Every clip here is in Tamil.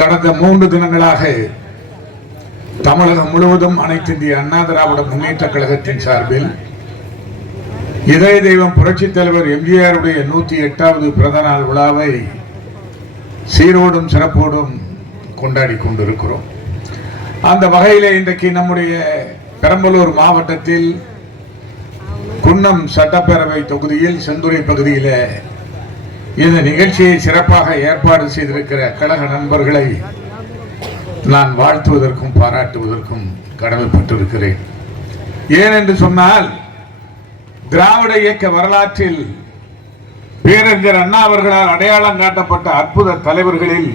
கடந்த 3 தினங்களாக தமிழகம் முழுவதும் அனைத்து இந்திய அண்ணா திராவிட முன்னேற்ற கழகத்தின் சார்பில் இதய தெய்வம் புரட்சித் தலைவர் எம்ஜிஆருடைய 108வது பிறந்த நாள் விழாவை சீரோடும் சிறப்போடும் கொண்டாடி கொண்டிருக்கிறோம். அந்த வகையில் இன்றைக்கு நம்முடைய பெரம்பலூர் மாவட்டத்தில் குன்னம் சட்டப்பேரவை தொகுதியில் செந்துறை பகுதியில் இந்த நிகழ்ச்சியை சிறப்பாக ஏற்பாடு செய்திருக்கிற கழக நண்பர்களை நான் வாழ்த்துவதற்கும் பாராட்டுவதற்கும் கடமைப்பட்டிருக்கிறேன். ஏனென்று சொன்னால், திராவிட இயக்க வரலாற்றில் பேரறிஞர் அண்ணா அவர்களால் அடையாளம் காட்டப்பட்ட அற்புத தலைவர்களில்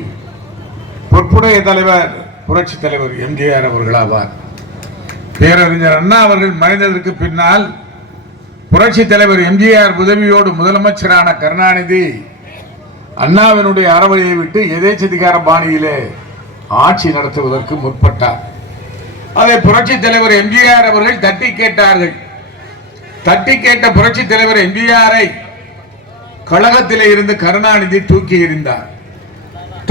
பொற்புடைய தலைவர் புரட்சி தலைவர் எம்ஜிஆர் அவர்களாவார். பேரறிஞர் அண்ணா அவர்கள் மறைந்ததற்கு பின்னால் புரட்சி தலைவர் எம்ஜிஆர் உதவியோடு முதலமைச்சரான கருணாநிதி அண்ணாவினுடைய அறவழியை விட்டு எதேச்சதிகார பாணியிலே ஆட்சி நடத்துவதற்கு முற்பட்டார். அதை புரட்சி தலைவர் எம்ஜிஆர் அவர்கள் தட்டி கேட்டார்கள். தட்டி கேட்ட புரட்சி தலைவர் எம்ஜிஆரை கழகத்திலே இருந்து கருணாநிதி தூக்கி எறிந்தார்.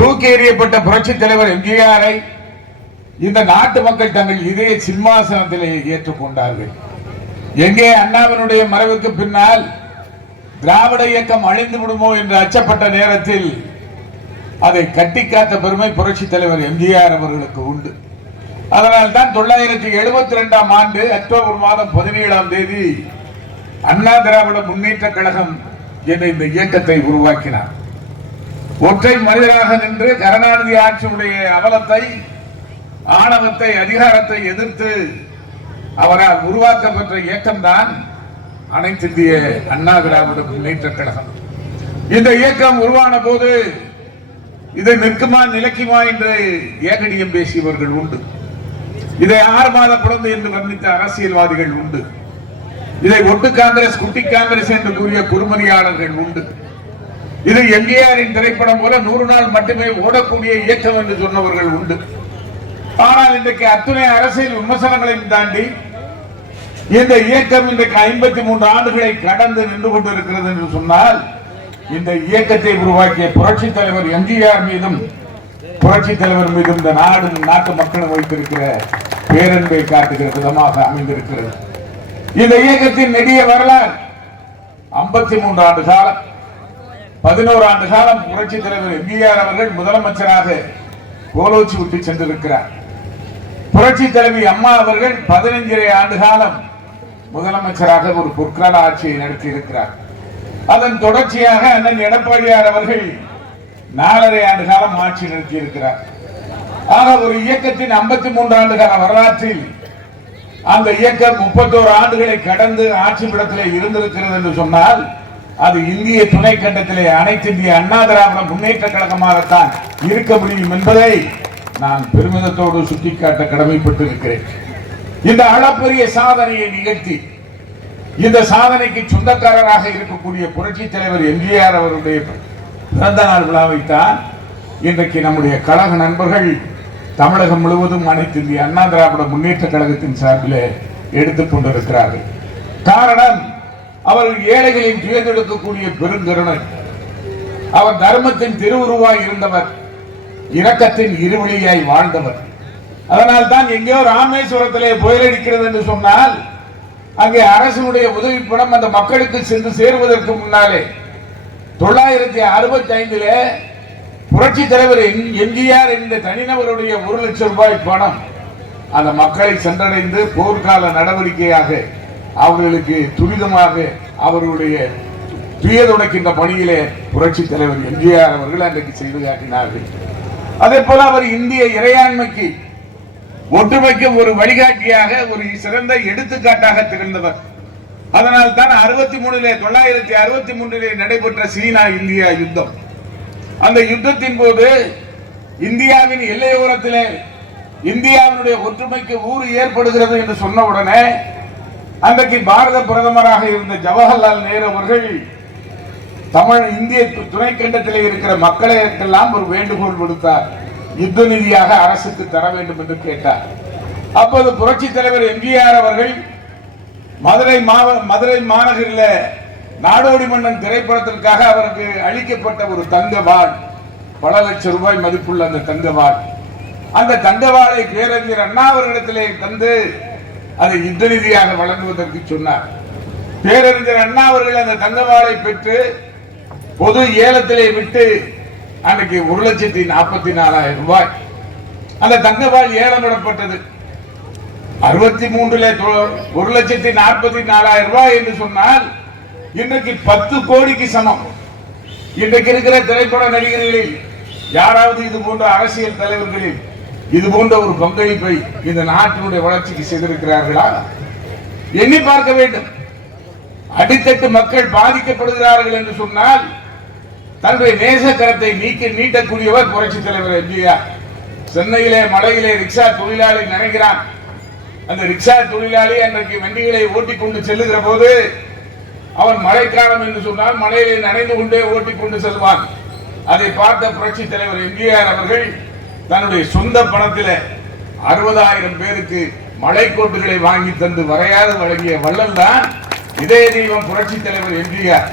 தூக்கி எறியப்பட்ட புரட்சி தலைவர் எம்ஜிஆரை இந்த நாட்டு மக்கள் தங்கள் இதே சிம்மாசனத்திலே ஏற்றுக்கொண்டார்கள். எங்கே அண்ணாவினுடைய மறைவுக்கு பின்னால் திராவிட இயக்கம் அழிந்து விடுமோ என்று அச்சப்பட்ட நேரத்தில் அதை கட்டி காத்த பெருமை புரட்சி தலைவர் எம்ஜிஆர் அவர்களுக்கு உண்டு. அதனால் தான் 1972ஆம் ஆண்டு அக்டோபர் மாதம் 17ஆம் தேதி அண்ணா திராவிட முன்னேற்ற கழகம் என்ற இந்த இயக்கத்தை உருவாக்கினார். ஒற்றை மனிதராக நின்று கருணாநிதி ஆட்சியுடைய அவலத்தை, ஆணவத்தை, அதிகாரத்தை எதிர்த்து அவரால் உருவாக்கப்பட்ட இயக்கம்தான் அனைத்து இந்திய அண்ணா திராவிட முன்னேற்ற கழகம். இந்த இயக்கம் உருவான போது இதை நிற்குமா நிலைக்குமா என்று ஏகடியம் பேசியவர்கள் உண்டு. இதை 6 மாத குழந்தை என்று வர்ணித்த அரசியல்வாதிகள் உண்டு. இதை ஒட்டு காங்கிரஸ், குட்டி காங்கிரஸ் என்று கூறிய குறுமதியாளர்கள் உண்டு. இது எம்ஜிஆரின் திரைப்படம் போல 100 நாள் மட்டுமே ஓடக்கூடிய இயக்கம் என்று சொன்னவர்கள் உண்டு. ஆனால் இன்றைக்கு அத்துணை அரசியல் விமர்சனங்களையும் தாண்டி இந்த இயக்கம் இன்றைக்கு 53 ஆண்டுகளை கடந்து நின்று கொண்டிருக்கிறது என்று சொன்னால், இந்த இயக்கத்தை உருவாக்கிய புரட்சி தலைவர் எம்ஜிஆர் மீதும் புரட்சி தலைவர் மீதும் இந்த நாட்டு மக்களும் வைத்திருக்கிற பேரன்பை காட்டுகிற விதமாக அமைந்திருக்கிறது. இந்த இயக்கத்தின் நெடிய வரலாறு 53 ஆண்டு காலம், 11 ஆண்டு காலம் புரட்சி தலைவர் எம்ஜிஆர் அவர்கள் முதலமைச்சராக கோலோச்சி விட்டு சென்றிருக்கிறார். புரட்சி தலைவி அம்மா அவர்கள் 15 ஆண்டு காலம் முதலமைச்சராக ஒரு பொற்கால ஆட்சியை நடத்தி இருக்கிறார். அதன் தொடர்ச்சியாக அண்ணன் எடப்பாடியார் அவர்கள் 4.5 ஆண்டு காலம் ஆட்சி நடத்தி இருக்கிறார். ஆக ஒரு இயக்கத்தின் 53 ஆண்டு கால வரலாற்றில் அந்த இயக்கம் 31 ஆண்டுகளை கடந்து ஆட்சி பீடத்திலே இருந்திருக்கிறது என்று சொன்னால், அது இந்திய துணை கண்டத்திலே அனைத்து இந்திய அண்ணா திராவிட முன்னேற்ற கழகமாகத்தான் இருக்க முடியும் என்பதை நான் பெருமிதத்தோடு சுட்டிக்காட்ட கடமைப்பட்டு இருக்கிறேன். இந்த அளப்பரிய சாதனையை நிகழ்த்தி இந்த சாதனைக்கு சொந்தக்காரராக இருக்கக்கூடிய புரட்சி தலைவர் எம்ஜிஆர் அவருடைய பிறந்த நாள் விழாவைத்தான் இன்றைக்கு நம்முடைய கழக நண்பர்கள் தமிழகம் முழுவதும் அனைத்து இந்திய அண்ணா திராவிட முன்னேற்ற கழகத்தின் சார்பில் எடுத்துக் கொண்டிருக்கிறார்கள். காரணம், அவர்கள் ஏழைகளின் துயர்ந்தெடுக்கக்கூடிய பெருங்கருணை. அவர் தர்மத்தின் திருவுருவாய் இருந்தவர், இரக்கத்தின் இருவழியாய் வாழ்ந்தவர். அதனால் தான் எங்கேயோ ராமேஸ்வரத்திலே புயலடிக்கிறது என்று சொன்னால், அங்கே அரசுடைய உதவி பணம் அந்த மக்களுக்கு சென்று சேருவதற்கு முன்னாலே 1965 புரட்சி தலைவர் எம்ஜிஆர் என்ற தனிநபருடைய 1 லட்சம் ரூபாய் பணம் அந்த மக்களை சென்றடைந்து போர்க்கால நடவடிக்கையாக அவர்களுக்கு துரிதமாக அவர்களுடைய துயதுடைக்கின்ற பணியிலே புரட்சி தலைவர் எம்ஜிஆர் அவர்கள் அன்றைக்கு செய்து காட்டினார்கள். அதே போல அவர் இந்திய இறையாண்மைக்கு, ஒற்றுமைக்கு ஒரு வழிகாட்டியாக, ஒரு சிறந்த எடுத்துக்காட்டாக திகழ்ந்தவர். அதனால் தான் 1963 நடைபெற்ற சீனா இந்தியா யுத்தம். அந்த யுத்தத்தின் போது இந்தியாவின் எல்லையோரத்திலே இந்தியாவினுடைய ஒற்றுமைக்கு ஊறு ஏற்படுகிறது என்று சொன்ன உடனே அன்றைக்கு பாரத பிரதமராக இருந்த ஜவஹர்லால் நேரு அவர்கள் இந்திய துணைக்கண்டத்திலே இருக்கிற மக்களுக்கெல்லாம் ஒரு வேண்டுகோள் விடுத்தார். யுத்த நிதியாக அரசுக்கு தர வேண்டும் என்று கேட்டார். அப்போது புரட்சி தலைவர் எம்ஜிஆர் அவர்கள் மதுரை மாநகரில் நாடோடி மன்னன் திரைப்படத்திற்காக அவருக்கு அளிக்கப்பட்ட ஒரு தங்க வாள் பல லட்சம் ரூபாய் மதிப்புள்ள அந்த தங்கவாள், அந்த தங்கவாளை பேரறிஞர் அண்ணா அவர்களிடத்திலே தந்து அதை யுத்த நிதியாக வழங்குவதற்கு சொன்னார். பேரறிஞர் அண்ணா அவர்கள் அந்த தங்கவாளை பெற்று பொது ஏலத்திலே விட்டு அன்றைக்கு 1,44,000 ரூபாய் அந்த தங்கவாள் ஏலம் விடப்பட்டது. 1,40,44,000 ரூபாய் என்று சொன்னால் இன்றைக்கு 10 கோடிக்கு சமம். இன்றைக்கு இருக்கிற திரைப்பட நடிகர்களில் யாராவது இது போன்ற அரசியல் தலைவர்களில் இது போன்ற ஒரு பங்களிப்பை இந்த நாட்டினுடைய வளர்ச்சிக்கு செய்திருக்கிறார்களா? எண்ணி பார்க்க வேண்டும். அடித்தட்டு மக்கள் பாதிக்கப்படுகிறார்கள் என்று சொன்னால் தன்னுடைய நேசக்கரத்தை நீட்டக்கூடியவர் புரட்சித் தலைவர் எம்ஜிஆர். சென்னையிலே மலையிலே ரிக்ஷா தொழிலாளி நினைக்கிறான். அந்த ரிக்ஷா தொழிலாளி அன்றைக்கு வண்டிகளை ஓட்டிக்கொண்டு செல்லுகிற போது அவன் மழைக்காலம் என்று சொன்னால் மலையிலே நனைந்து கொண்டே ஓட்டிக்கொண்டு செல்வான். அதை பார்த்த புரட்சித் தலைவர் எம்ஜிஆர் அவர்கள் தன்னுடைய சொந்த பணத்தில் 60,000 பேருக்கு மழை கோட்டுகளை வாங்கி தந்து வரையாது வழங்கிய வள்ளல் தான் இதய தெய்வம் புரட்சித் தலைவர் எம்ஜிஆர்.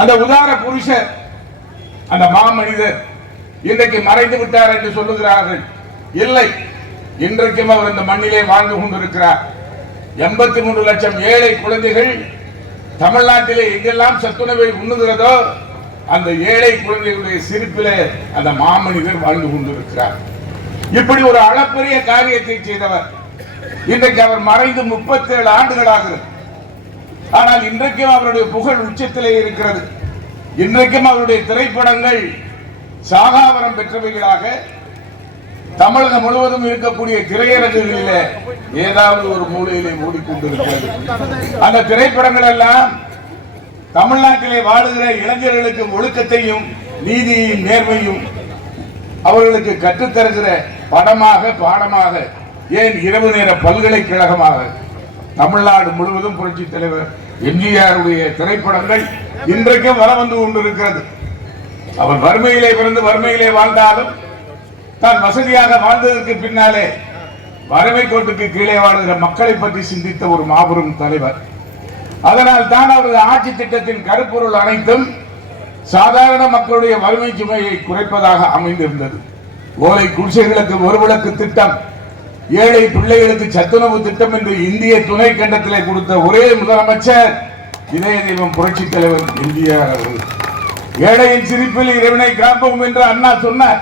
அந்த உதார புருஷர், அந்த மாமனிதர் இன்றைக்கு மறைந்து விட்டார் என்று சொல்லுகிறார்கள். இல்லை, இன்றைக்கும் அவர் இந்த மண்ணிலே வாழ்ந்து கொண்டிருக்கிறார். 83 லட்சம் ஏழை குழந்தைகள் தமிழ்நாட்டிலே எங்கெல்லாம் சத்துணவை உண்ணுகிறதோ அந்த ஏழை குழந்தைகளுடைய சிரிப்பிலே அந்த மாமனிதர் வாழ்ந்து கொண்டிருக்கிறார். இப்படி ஒரு அளப்பரிய காரியத்தை செய்தவர். இன்றைக்கு அவர் மறைந்து 37 ஆண்டுகளாகிறது. ஆனால் இன்றைக்கும் அவருடைய புகழ் உச்சத்திலே இருக்கிறது. இன்றைக்கும் அவருடைய திரைப்படங்கள் சாகாவரம் பெற்றவைகளாக தமிழகம் முழுவதும் இருக்கக்கூடிய திரையரங்குகளில் ஏதாவது ஒரு மூலையிலே ஓடிக்கொண்டிருக்கிறது. அந்த திரைப்படங்கள் எல்லாம் தமிழ்நாட்டிலே வாழுகிற இளைஞர்களுக்கு ஒழுக்கத்தையும் நீதியையும் நேர்மையும் அவர்களுக்கு கற்றுத்தருகிற படமாக பாடமாக, ஏன் இரவு நேர பல்கலைக்கழகமாக தமிழ்நாடு முழுவதும் புரட்சித் தலைவர் எம்ஜிஆருடைய திரைப்படங்கள் இன்றைக்கும் வலம் வந்து கொண்டிருக்கிறது. அவர் வறுமையிலே பிறந்து வறுமையிலே வாழ்ந்தாலும் தான் வசதியாக வாழ்ந்ததற்கு பின்னாலே வறுமை கோட்டுக்கு கீழே வாழ்கிற மக்களை பற்றி சிந்தித்த ஒரு மாபெரும் தலைவர். அதனால் தான் அவரது ஆட்சி திட்டத்தின் கருப்பொருள் அனைத்தும் சாதாரண மக்களுடைய வறுமை சுமையை குறைப்பதாக அமைந்திருந்தது. ஓலை குடிசைகளுக்கு ஒரு விளக்கு திட்டம், ஏழை பிள்ளைகளுக்கு சத்துணவு திட்டம் என்று இந்திய துணை கண்டத்திலே கொடுத்த ஒரே முதலமைச்சர் இதய தெய்வம் புரட்சித் தலைவர் எம்ஜிஆர் அவர்கள். ஏழையின் சிரிப்பில் இறைவனை காப்போம் என்று அண்ணா சொன்னார்.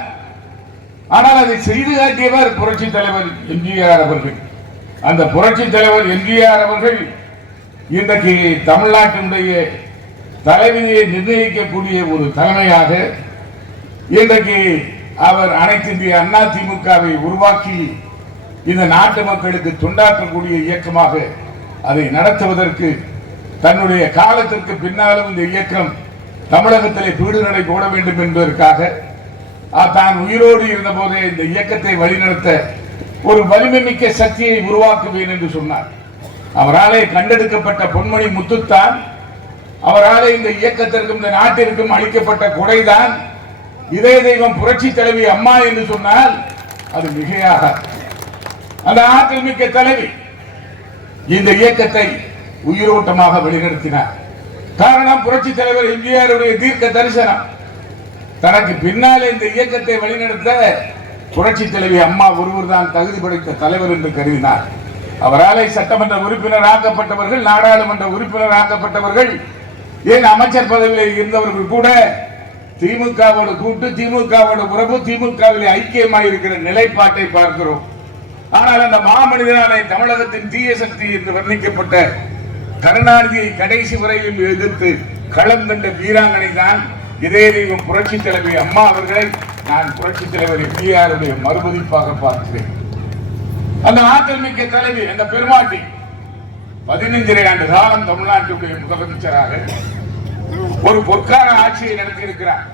ஆனால் அதை செய்து காட்டியவர் புரட்சித் தலைவர் எம்ஜிஆர் அவர்கள். அந்த புரட்சித் தலைவர் எம்ஜிஆர் அவர்கள் இன்றைக்கு தமிழ்நாட்டினுடைய தலைவியை நிர்ணயிக்கக்கூடிய ஒரு தலைமையாக இன்றைக்கு அவர் அனைத்து இந்திய அண்ணா திமுகவை உருவாக்கி இந்த நாட்டு மக்களுக்கு தொண்டாற்றக்கூடிய இயக்கமாக அதை நடத்துவதற்கு தன்னுடைய காலத்திற்கு பின்னாலும் இந்த இயக்கம் தமிழகத்திலே பீடு நடை போட வேண்டும் என்பதற்காக தான் உயிரோடு இருந்த போதே இந்த இயக்கத்தை வழிநடத்த ஒரு வலிமை மிக்க சக்தியை உருவாக்குவேன் என்று சொன்னார். அவராலே கண்டெடுக்கப்பட்ட பொன்மணி முத்துத்தான், அவராலே இந்த இயக்கத்திற்கும் இந்த நாட்டிற்கும் அளிக்கப்பட்ட கொடைதான் இதய தெய்வம் புரட்சி தலைவி அம்மா என்று சொன்னால் அது மிகையாக. அந்த ஆற்றல் மிக்க தலைவி இந்த இயக்கத்தை உயிரோட்டமாக வழிநடத்தினார். காரணம் புரட்சி தலைவர் எம்ஜிஆருடைய தீர்க்க தரிசனம். தனக்கு பின்னாலே இந்த இயக்கத்தை வழிநடத்த புரட்சி தலைவி அம்மா ஒருவர் தான் தகுதி படைத்த தலைவர் என்று கருதினார். அவராலே சட்டமன்ற உறுப்பினர் ஆக்கப்பட்டவர்கள், நாடாளுமன்ற உறுப்பினர் ஆக்கப்பட்டவர்கள், ஏன் அமைச்சர் பதவியில் இருந்தவர்கள் கூட திமுகவோடு கூட்டு, திமுகவோடு உறவு, திமுகவில் ஐக்கியமாக இருக்கிற நிலைப்பாட்டை பார்க்கிறோம். ஆனால் அந்த மாமனிதனாலே தமிழகத்தின் தீய சக்தி என்று வர்ணிக்கப்பட்ட கருணாநிதியை கடைசி வரையில் எதிர்த்து களம் கண்ட வீராங்கனை தான் இதய தெய்வம் புரட்சி தலைவி அம்மா அவர்களை நான் புரட்சி தலைவர் எம்ஜிஆருடைய மறுபதிப்பாக பார்க்கிறேன். அந்த ஆற்றல் மிக்க தலைவி, அந்த பெருமாட்டி 15 ஆண்டு காலம் தமிழ்நாட்டுடைய முதலமைச்சராக ஒரு பொற்கால ஆட்சியை நடத்தியிருக்கிறார்.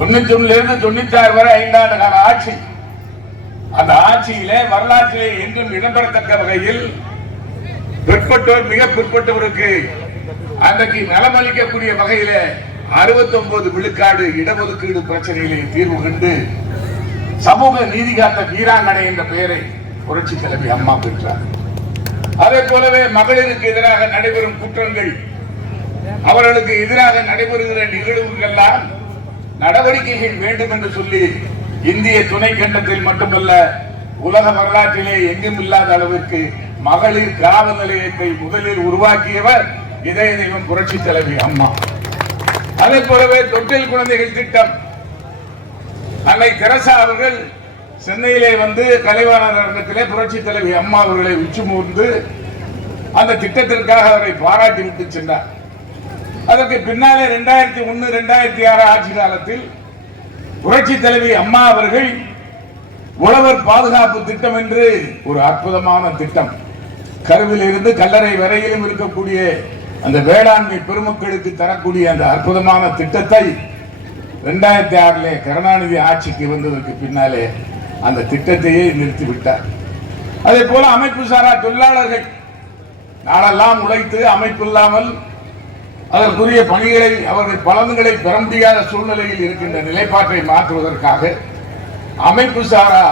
91 இருந்து 96 வரை 5 ஆண்டு கால ஆட்சி. அந்த ஆட்சியிலே வரலாற்றிலே என்றும் இடம்பெறத்தக்க வகையில் பிற்பட்டோர், மிக பிற்பட்டவருக்கு அன்றைக்கு நலமளிக்கக்கூடிய வகையில 69 விழுக்காடு இடஒதுக்கீடு பிரச்சனையிலே தீர்வு கண்டு சமூக நீதி காத்த வீராங்கனை என்ற பெயரை புரட்சி தலைவி அம்மா பெற்றார். அதே போலவே மகளிருக்கு எதிராக நடைபெறும் குற்றங்கள், அவர்களுக்கு எதிராக நடைபெறுகிற நிகழ்வுகள் எல்லாம் நடவடிக்கைகள் வேண்டும் என்று சொல்லி இந்திய துணை கண்டத்தில் மட்டுமல்ல உலக வரலாற்றிலே எங்கும் இல்லாத அளவிற்கு மகளிர் காவல் நிலையத்தை முதலில் உருவாக்கியவர் இதய தெய்வம் புரட்சி தலைவி அம்மா. அதே போலவே தொட்டில் குழந்தைகள் திட்டம் அன்னை தெரசா அவர்கள் சென்னையிலே வந்து கலைவாணர் அரங்கத்திலே புரட்சி தலைவி அம்மா அவர்களை உச்சி மூர்ந்து அந்த திட்டத்திற்காக அவரை பாராட்டி விட்டு சென்றார். அதற்கு பின்னாலே 2001 2006 ஆட்சி காலத்தில் புரட்சி தலைவி அம்மா அவர்கள் உழவர் பாதுகாப்பு திட்டம் என்று ஒரு அற்புதமான திட்டம், கருவில் இருந்து கல்லறை வரையிலும் இருக்கக்கூடிய அந்த வேளாண்மை பெருமக்களுக்கு தரக்கூடிய அந்த அற்புதமான திட்டத்தை 2006 கருணாநிதி ஆட்சிக்கு வந்ததற்கு பின்னாலே அந்த திட்டத்தையே நிறுத்திவிட்டார். அதே போல அமைப்பு சாரா தொழிலாளர்கள் நாளெல்லாம் உழைத்து அமைப்பு இல்லாமல் அதற்குரிய பணிகளை அவர்கள் பலன்களை பெற முடியாத சூழ்நிலையில் இருக்கின்ற நிலைப்பாட்டை மாற்றுவதற்காக அமைப்பு சாரா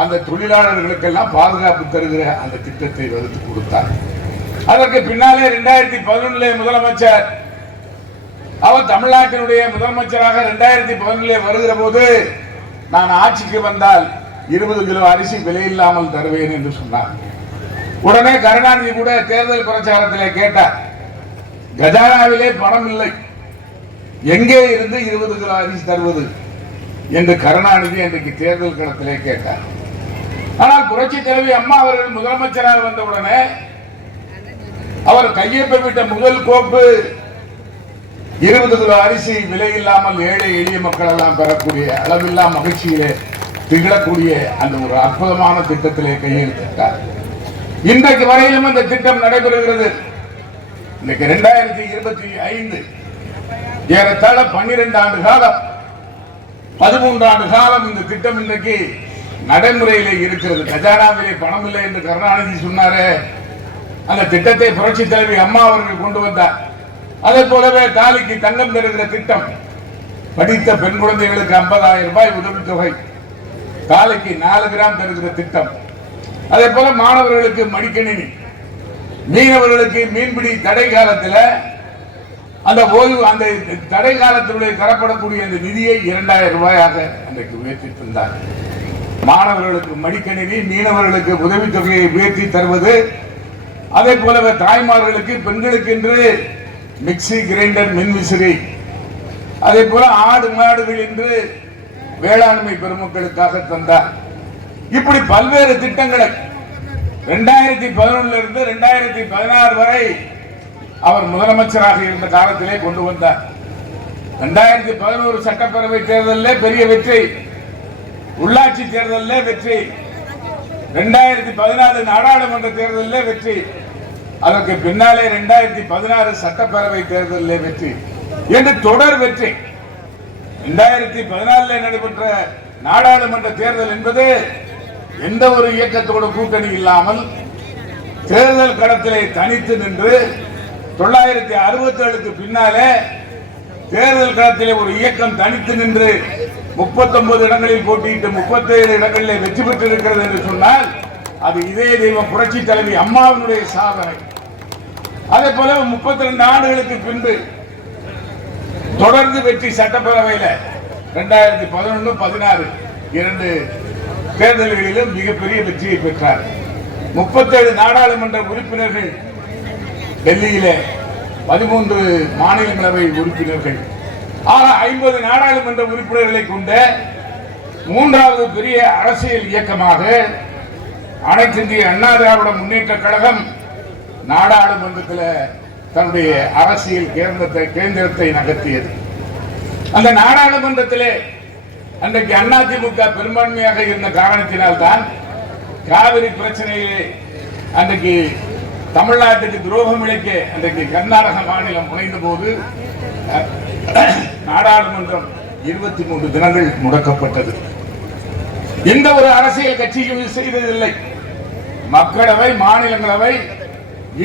அந்த தொழிலாளர்களுக்கெல்லாம் பாதுகாப்பு தருகிற அந்த திட்டத்தை வகுத்து கொடுத்தார். அதற்கு பின்னாலே 2011 முதலமைச்சர் அவர் தமிழ்நாட்டினுடைய முதலமைச்சராக 2011 வருகிற போது நான் ஆட்சிக்கு வந்தால் 20 கிலோ அரிசி விலையில்லாமல் தருவேன் என்று சொன்னார். உடனே கருணாநிதி கூட தேர்தல் பிரச்சாரத்திலே கேட்டார், கஜானாவிலே பணம் இல்லை, எங்கே இருந்து 20 கிலோ அரிசி தருவது என்று கருணாநிதி அன்றைக்கு தேர்தல் களத்திலே கேட்டார். ஆனால் புரட்சி தலைவி அம்மா அவர்கள் முதலமைச்சராக வந்தவுடனே அவர் கையொப்பமிட்ட முதல் கோப்பு 20 கிலோ அரிசி விலையில்லாமல் ஏழை எளிய மக்கள் எல்லாம் பெறக்கூடிய அளவில்லா மகிழ்ச்சியிலே திகழக்கூடிய அந்த ஒரு அற்புதமான திட்டத்திலே கையெழுத்திட்டார். இன்றைக்கு வரையிலும் அந்த திட்டம் நடைபெறுகிறது. இன்னைக்கு 2025 ஏறத்தாழ 12 ஆண்டு காலம் 13 ஆண்டு காலம் இந்த திட்டம் இன்றைக்கு நடைமுறையிலே இருக்கிறது. கஜானாவிலே பணம் இல்லை என்று கருணாநிதி சொன்னாரே, அந்த திட்டத்தை புரட்சி தலைவி அம்மா அவர்கள் கொண்டு வந்தார். அதே போலவே தாலிக்கு தங்கம் தருகிற திட்டம், படித்த பெண் குழந்தைகளுக்கு 50,000 ரூபாய் உதவித்தொகை, தாலிக்கு 4 கிராம் தருகிற திட்டம். அதே போல மாணவர்களுக்கு மடிக்கணினி, மீனவர்களுக்கு மீன்பிடி தடை காலத்தில் அந்த ஓய்வு அந்த தடை காலத்தினுடைய தரப்படக்கூடிய அந்த நிதியை 2,000 ரூபாயாக அன்றைக்கு உயர்த்தி தந்தார். மாணவர்களுக்கு மடிக்கணினி, மீனவர்களுக்கு உதவித்தொகையை உயர்த்தி தருவது, அதே போலவே தாய்மார்களுக்கு பெண்களுக்கு என்று மிக்சி கிரைண்டர் மின்விசிறி, அதே போல ஆடு மாடுகள் என்று வேளாண்மை பெருமக்களுக்காக தந்தார். இப்படி பல்வேறு திட்டங்களை 2011 இருந்து 2016 வரை அவர் முதலமைச்சராக இருந்த காலத்திலே கொண்டு வந்தார். 2011 சட்டப்பேரவை தேர்தலில் பெரிய வெற்றி, உள்ளாட்சி தேர்தலில் வெற்றி, 2014 நாடாளுமன்ற தேர்தலில் வெற்றி, அதற்கு பின்னாலே 2016 சட்டப்பேரவை தேர்தலில் வெற்றி என்று தொடர் வெற்றி. 2014 நடைபெற்ற நாடாளுமன்ற தேர்தல் என்பது எந்த ஒரு இயக்கத்தோடு கூட்டணி இல்லாமல் தேர்தல் களத்திலே தனித்து நின்று 967க்கு பின்னாலே தேர்தல் களத்திலே ஒரு இயக்கம் தனித்து நின்று 39 இடங்களில் போட்டியிட்டு 37 இடங்களில் வெற்றி பெற்றிருக்கிறது என்று சொன்னால் அது இதய தெய்வம் புரட்சி தலைவி அம்மாவினுடைய சாதனை. அதே போல 32 ஆண்டுகளுக்கு பின்பு தொடர்ந்து வெற்றி சட்டப்பேரவையில் 2011, 16 2 தேர்தல்களிலும் மிகப்பெரிய வெற்றியை பெற்றார். 37 நாடாளுமன்ற உறுப்பினர்கள், டெல்லியிலே 13 மாநிலங்களவை உறுப்பினர்கள், 50 நாடாளுமன்ற உறுப்பினர்களை கொண்ட 3வது பெரிய அரசியல் இயக்கமாக அனைத்து இந்திய அண்ணா திராவிட முன்னேற்ற கழகம் நாடாளுமன்றத்தில் தன்னுடைய அரசியல் கேந்திரத்தை நகர்த்தியது. அந்த நாடாளுமன்றத்திலே அன்றைக்கு அதிமுக பெரும்பான்மையாக இருந்த காரணத்தினால் தான் காவிரி பிரச்சனையிலே அன்றைக்கு தமிழ்நாட்டுக்கு துரோகம் இழைக்க அன்றைக்கு கர்நாடக மாநிலம் முனைந்த போது நாடாளுமன்றம் 23 தினங்கள் முடக்கப்பட்டது. எந்த ஒரு அரசியல் கட்சியும் செய்ததில்லை. மக்களவை, மாநிலங்களவை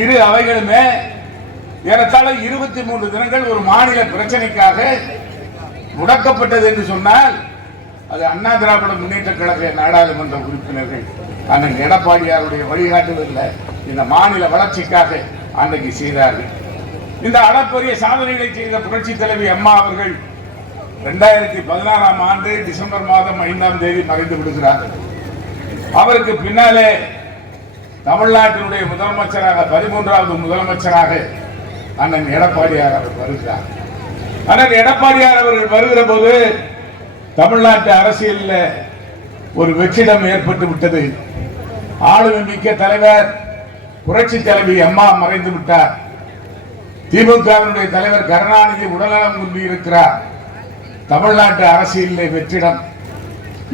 இரு அவைகளுமே ஏறத்தாழ 23 தினங்கள் ஒரு மாநில பிரச்சனைக்காக முடக்கப்பட்டது என்று சொன்னால் அது அண்ணா திராவிட முன்னேற்ற கழக நாடாளுமன்ற உறுப்பினர்கள் அண்ணன் எடப்பாடியாருடைய வழிகாட்டுதலில் இந்த மாநில வளர்ச்சிக்காக அன்றைக்கு செய்தார்கள். இந்த அளப்பரிய சாதனைகளை செய்த புரட்சி தலைவி அம்மா அவர்கள் 2016ஆம் ஆண்டு டிசம்பர் மாதம் 5ஆம் தேதி மறைந்து விடுகிறார். அவருக்கு பின்னாலே தமிழ்நாட்டினுடைய முதலமைச்சராக 13வது முதலமைச்சராக அண்ணன் எடப்பாடியார் அவர் வருகிறார். அண்ணன் எடப்பாடியார் அவர்கள் வருகிற போது தமிழ்நாட்டு அரசியலில் ஒரு வெற்றிடம் ஏற்பட்டு விட்டது. ஆளுமை மிக்க தலைவர் புரட்சி தலைவி அம்மா மறைந்து விட்டார். திமுகவினுடைய தலைவர் கருணாநிதி உடல்நலம் குன்றி இருக்கிறார். தமிழ்நாட்டு அரசியலில் வெற்றிடம்.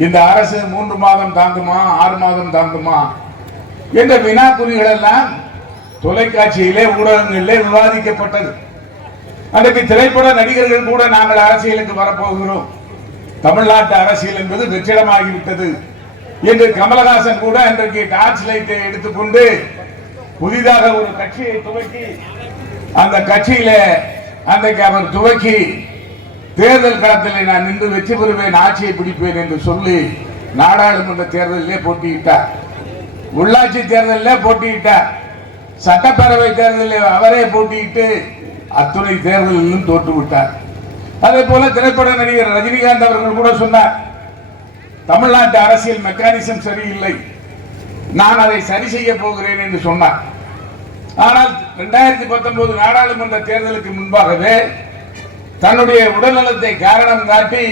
இந்த அரசு 3 மாதம் தாங்குமா 6 மாதம் தாங்குமா என்ற வினாக்குறிகள் எல்லாம் தொலைக்காட்சியிலே ஊடகங்களிலே விவாதிக்கப்பட்டது. அன்றைக்கு திரைப்பட நடிகர்கள் கூட நாங்கள் அரசியலுக்கு வரப்போகிறோம், தமிழ்நாட்டு அரசியல் என்பது வெற்றிடமாகிவிட்டது என்று கமலஹாசன் கூட அன்றைக்கு டார்ச் லைட்டை எடுத்துக்கொண்டு புதிதாக ஒரு கட்சியை துவக்கி அந்த கட்சியில அன்றைக்கு அவர் துவக்கி தேர்தல் களத்தில் நான் நின்று வெற்றி பெறுவேன், ஆட்சியை பிடிப்பேன் என்று சொல்லி நாடாளுமன்ற தேர்தலிலே போட்டியிட்டார். உள்ளாட்சி தேர்தலில் போட்டியிட்டார். சட்டப்பேரவை தேர்தலில் அவரே போட்டியிட்டு அத்துணை தேர்தலிலும் தோற்றுவிட்டார். அதே போல திரைப்பட நடிகர் ரஜினிகாந்த் அவர்கள் கூட சொன்னார், தமிழ்நாட்டு அரசியல் மெக்கானிசம் சரியில்லை, நான் அதை சரி செய்ய போகிறேன் என்று சொன்னார். ஆனால் 2019 நாடாளுமன்ற தேர்தலுக்கு முன்பாகவே தன்னுடைய உடல்நலத்தை காரணம் காட்டி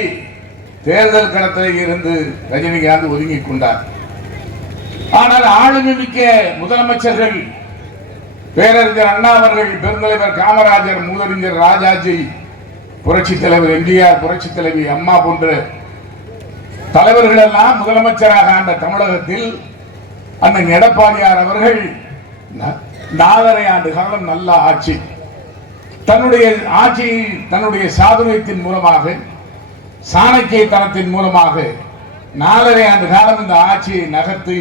தேர்தல் களத்தில் இருந்து ரஜினிகாந்த் ஒதுங்கிக் கொண்டார். ஆனால் ஆளுமை மிக்க முதலமைச்சர்கள் பேரறிஞர் அண்ணா அவர்கள், பெருந்தலைவர் காமராஜர், மூதறிஞர் ராஜாஜி, புரட்சி தலைவர் எம்ஜிஆர், புரட்சி தலைவி அம்மா போன்ற தலைவர்கள் எல்லாம் முதலமைச்சராக ஆண்ட தமிழகத்தில் அண்ணன் எடப்பாடியார் அவர்கள் 4.5 ஆண்டு காலம் நல்ல ஆட்சி, தன்னுடைய ஆட்சி தன்னுடைய சாதுரியத்தின் மூலமாக, சாணக்கியத்தனத்தின் மூலமாக 4.5 ஆண்டு காலம் இந்த ஆட்சியை நகர்த்தி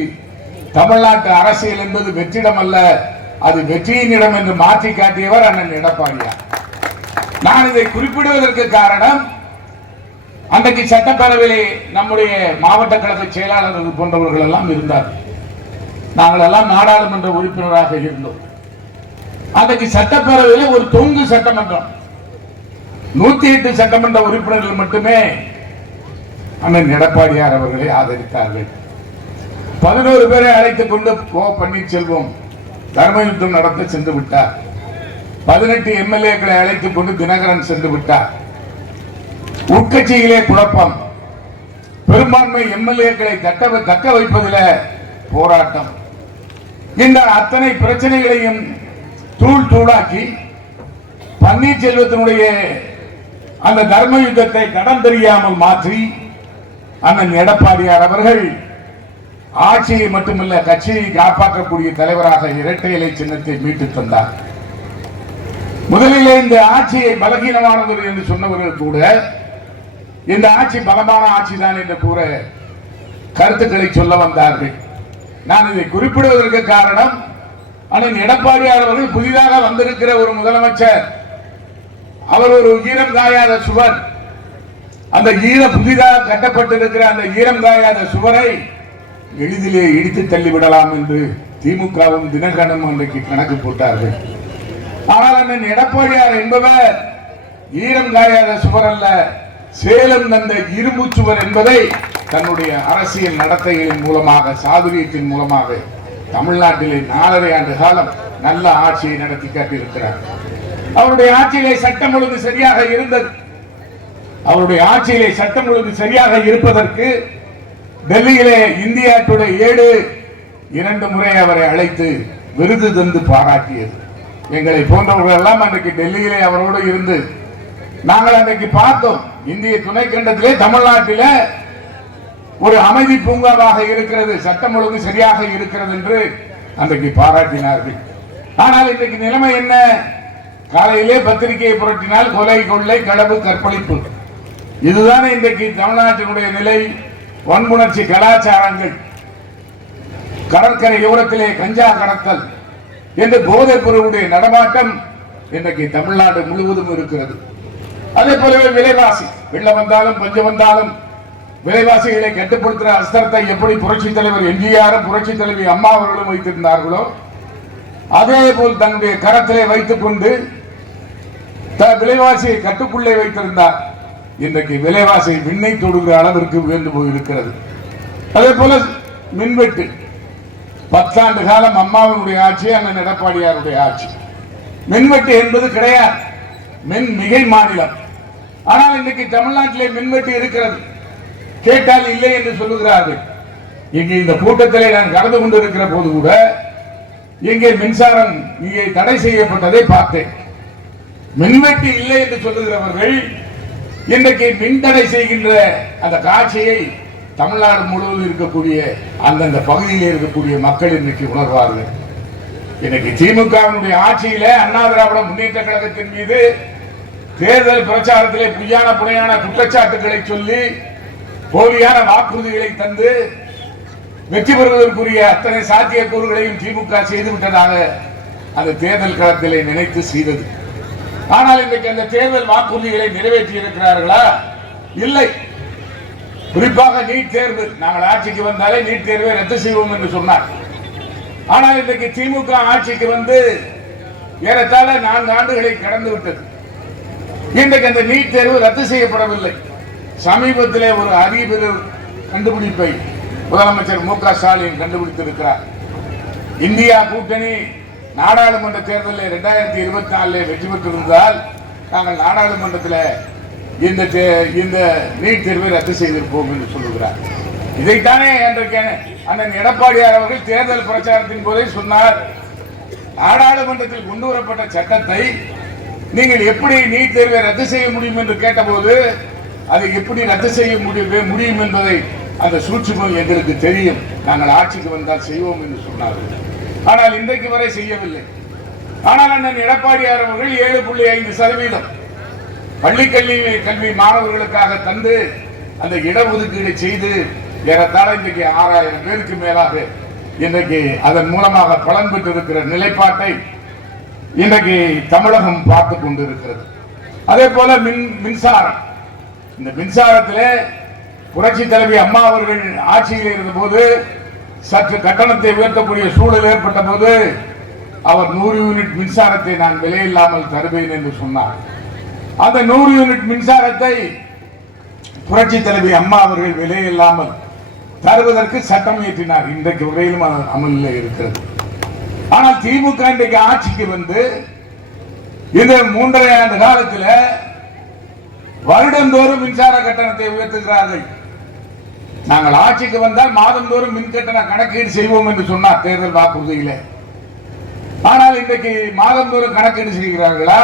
தமிழ்நாட்டு அரசியல் என்பது வெற்றிடம் அல்ல, அது வெற்றியின் இடம் என்று மாற்றி காட்டியவர் அண்ணன் எடப்பாடியார். நான் இதை குறிப்பிடுவதற்கு காரணம், அன்றைக்கு சட்டப்பேரவையிலே நம்முடைய மாவட்ட கழக செயலாளர்கள் போன்றவர்கள் எல்லாம் இருந்தார். நாங்கள் எல்லாம் நாடாளுமன்ற உறுப்பினராக இருந்தோம். அன்றைக்கு சட்டப்பேரவையில் ஒரு தொங்கு சட்டமன்றம், 108 சட்டமன்ற உறுப்பினர்கள் மட்டுமே அண்ணன் எடப்பாடியார் அவர்களை ஆதரித்தார்கள். 11 பேரை அழைத்துக் கொண்டு பன்னீர்செல்வம் தர்மயுத்தம் நடத்த சென்று விட்டார். 18 எம்எல்ஏக்களை அழைத்துக் கொண்டு தினகரன் சென்று விட்டார். உட்கட்சியிலே குழப்பம், பெரும்பான்மை எம்எல்ஏக்களை தக்க வைப்பதில் போராட்டம். இந்த அத்தனை பிரச்சனைகளையும் தூளாக்கி பன்னீர்செல்வத்தினுடைய அந்த தர்ம யுத்தத்தை கடன் தெரியாமல் மாற்றி அண்ணன் எடப்பாடியார் அவர்கள் ஆட்சியை மட்டுமல்ல கட்சியை காப்பாற்றக்கூடிய தலைவராக இரட்டை இலை சின்னத்தை மீட்டு தந்தார். முதலிலே இந்த ஆட்சியை பலகீனமானது என்று சொன்னவர்கள் கூட இந்த ஆட்சி பலமான ஆட்சி தான் என்று கூற கருத்துக்களை சொல்ல வந்தார்கள். நான் இதை குறிப்பிடுவதற்கு காரணம், அண்ணன் எடப்பாடியார் அவர்கள் புதிதாக வந்திருக்கிற ஒரு முதலமைச்சர். அவர் ஒரு ஈரம் காயாத சுவர். அந்த புதிதாக கட்டப்பட்டிருக்கிற அந்த ஈரம் காயாத சுவரை எளிதிலே இடித்து தள்ளிவிடலாம் என்று திமுகவும் தினகரனும் அன்றைக்கு கணக்கு போட்டார்கள். ஆனால் அண்ணன் எடப்பாடியார் என்பவர் ஈரம் காயாத சுவர் அல்ல, சேலம் தந்த இரும்பு சுவர் என்பதை தன்னுடைய அரசியல் நடத்தைகளின் மூலமாக, சாதுரியத்தின் மூலமாக தமிழ்நாட்டிலே 4.5 ஆண்டு காலம் நல்ல ஆட்சியை நடத்தி காட்டியிருக்கிறார். அவருடைய ஆட்சியிலே சட்டம் ஒழுங்கு சரியாக இருந்தது. அவருடைய ஆட்சியிலே சட்டம் ஒழுங்கு சரியாக இருப்பதற்கு டெல்லியிலே இந்தியா டுடே 2 முறை அவரை அழைத்து விருது தந்து பாராட்டியது. எங்களை போன்றவர்கள் எல்லாம் அன்றைக்கு டெல்லியிலே அவரோடு இருந்து நாங்கள் அன்றைக்கு பார்த்தோம். இந்திய துணைக்கண்டத்திலே தமிழ்நாட்டில ஒரு அமைதி பூங்காவாக இருக்கிறது, சட்டம் ஒழுங்கு சரியாக இருக்கிறது என்று அன்றைக்கு பாராட்டினார்கள். ஆனால் இன்றைக்கு நிலைமை என்ன? காலையிலே பத்திரிகையை புரட்டினால் கொலை, கொள்ளை, களவு, கற்பழிப்பு, இதுதான் இன்றைக்கு தமிழ்நாட்டினுடைய நிலை. வன்புணர்ச்சி கலாச்சாரங்கள், கடற்கரை ஓரத்திலே கஞ்சா கடத்தல் என்று போதைப் பொருளுடைய நடமாட்டம் இன்றைக்கு தமிழ்நாடு முழுவதும் இருக்கிறது. அதே போலவே விலைவாசி, வெள்ளம் வந்தாலும் பஞ்சம் வந்தாலும் விலைவாசிகளை கட்டுப்படுத்துகிற அஸ்திரத்தை எப்படி புரட்சி தலைவர் எம்ஜிஆரும் புரட்சி தலைவி அம்மா அவர்களும் வைத்திருந்தார்களோ அதே போல் தன்னுடைய கரத்திலே வைத்துக் கொண்டு விலைவாசியை கட்டுக்குள்ளே வைத்திருந்தார். இன்றைக்கு விலைவாசி விண்ணை தொடுகிற அளவிற்கு உயர்ந்து போயிருக்கிறது. அதே போல மின்வெட்டு 10 ஆண்டு காலம் அம்மாவினுடைய ஆட்சி, அண்ணன் எடப்பாடியாருடைய ஆட்சி. மின்வெட்டு என்பது கிடையாது, மின் மிகை மாநிலம். ஆனால் இன்றைக்கு தமிழ்நாட்டிலே மின்வெட்டு இருக்கிறது. கேட்டால் இல்லை என்று சொல்லுகிறார்கள். இங்கே இந்த கூட்டத்திலே நான் கடந்து கொண்டிருக்கிற போது கூட இங்கே மின்சாரம் இங்கே தடை செய்யப்பட்டதை பார்த்தேன். மின்வெட்டு இல்லை என்று சொல்லுகிறவர்கள் இன்றைக்கு மின் தடை செய்கின்ற அந்த காட்சியை தமிழ்நாடு முழுவதும் இருக்கக்கூடிய அந்தந்த பகுதியில் இருக்கக்கூடிய மக்கள் இன்றைக்கு உணர்வார்கள். இன்னைக்கு திமுகவினுடைய ஆட்சியில அண்ணா திராவிட முன்னேற்ற கழகத்தின் மீது தேர்தல் பிரச்சாரத்திலே பொய்யான புனையான குற்றச்சாட்டுகளை சொல்லி போலியான வாக்குறுதிகளை தந்து வெற்றி பெறுவதற்குரிய அத்தனை சாத்தியக்கூறுகளையும் திமுக செய்துவிட்டதாக அந்த தேர்தல் களத்திலே நினைத்து செய்தது. ஆனால் இன்றைக்கு அந்த தேர்தல் வாக்குறுதிகளை நிறைவேற்றி இருக்கிறார்களா? இல்லை. குறிப்பாக நீட் தேர்வு, நாங்கள் ஆட்சிக்கு வந்தாலே நீட் தேர்வை ரத்து செய்வோம் என்று சொன்னார். ஆனால் இன்றைக்கு திமுக ஆட்சிக்கு வந்து ஏறத்தாழ 4 ஆண்டுகளை கடந்து விட்டது. இன்றைக்கு அந்த நீட் தேர்வு ரத்து செய்யப்படவில்லை. சமீபத்திலே ஒரு அறிவியல் கண்டுபிடிப்பை முதலமைச்சர் மு.க. ஸ்டாலின் கண்டுபிடித்திருக்கிறார். இந்தியா கூட்டணி நாடாளுமன்ற தேர்தலில் 2024 வெற்றி பெற்றிருந்தால் நாங்கள் நாடாளுமன்றத்தில் இந்த நீட் தேர்வை ரத்து செய்திருப்போம் என்று சொல்லுகிறார். இதைத்தானே அன்றைக்கு அண்ணன் எடப்பாடியார் அவர்கள் தேர்தல் பிரச்சாரத்தின் போதே சொன்னார். நாடாளுமன்றத்தில் கொண்டு வரப்பட்ட சட்டத்தை நீங்கள் எப்படி நீட் தேர்வை ரத்து செய்ய முடியும் என்று கேட்டபோது அதை எப்படி ரத்து செய்ய முடியும் என்பதை அந்த சூட்சுமம் எங்களுக்கு தெரியும், நாங்கள் ஆட்சிக்கு வந்தால் செய்வோம் என்று சொன்னார்கள். ஆனால் இன்றைக்கு வரை செய்யவில்லை. ஆனால் அண்ணன் எடப்பாடியார் அவர்கள் 7.5% பள்ளி கல்வி மாணவர்களுக்காக தந்து அந்த இடஒதுக்கீடு செய்து ஏறத்தாழ இன்றைக்கு 6000 பேருக்கு மேலாக இன்றைக்கு அதன் மூலமாக பலன் பெற்றிருக்கிற நிலைப்பாட்டை இன்றைக்கு தமிழகம் பார்த்து கொண்டிருக்கிறது. அதே போல மின்சாரம், இந்த மின்சாரத்திலே புரட்சி தலைவி அம்மா அவர்கள் ஆட்சியில் இருந்த போது சற்று கட்டணத்தை உயர்த்தக்கூடிய சூழல் ஏற்பட்ட போது அவர் 100 யூனிட் மின்சாரத்தை நான் விலையில்லாமல் தருவேன் என்று சொன்னார். அந்த 100 யூனிட் மின்சாரத்தை புரட்சி தலைவி அம்மா அவர்கள் விலையில்லாமல் தருவதற்கு சட்டம் இயற்றினார். இன்றைக்கு வரையிலும் அமலில் இருக்கிறது. ஆனால் திமுக இன்றைக்கு ஆட்சிக்கு வந்து இந்த 3.5 ஆண்டு காலத்தில் வருடந்தோறும் மின்சார கட்டணத்தை உயர்த்துகிறார்கள். நாங்கள் ஆட்சிக்கு வந்தால் மாதந்தோறும் மின் கட்டண கணக்கீடு செய்வோம் என்று சொன்னார் தேர்தல் வாக்குறுதியில. ஆனால் இன்றைக்கு மாதந்தோறும் கணக்கீடு செய்கிறார்களா?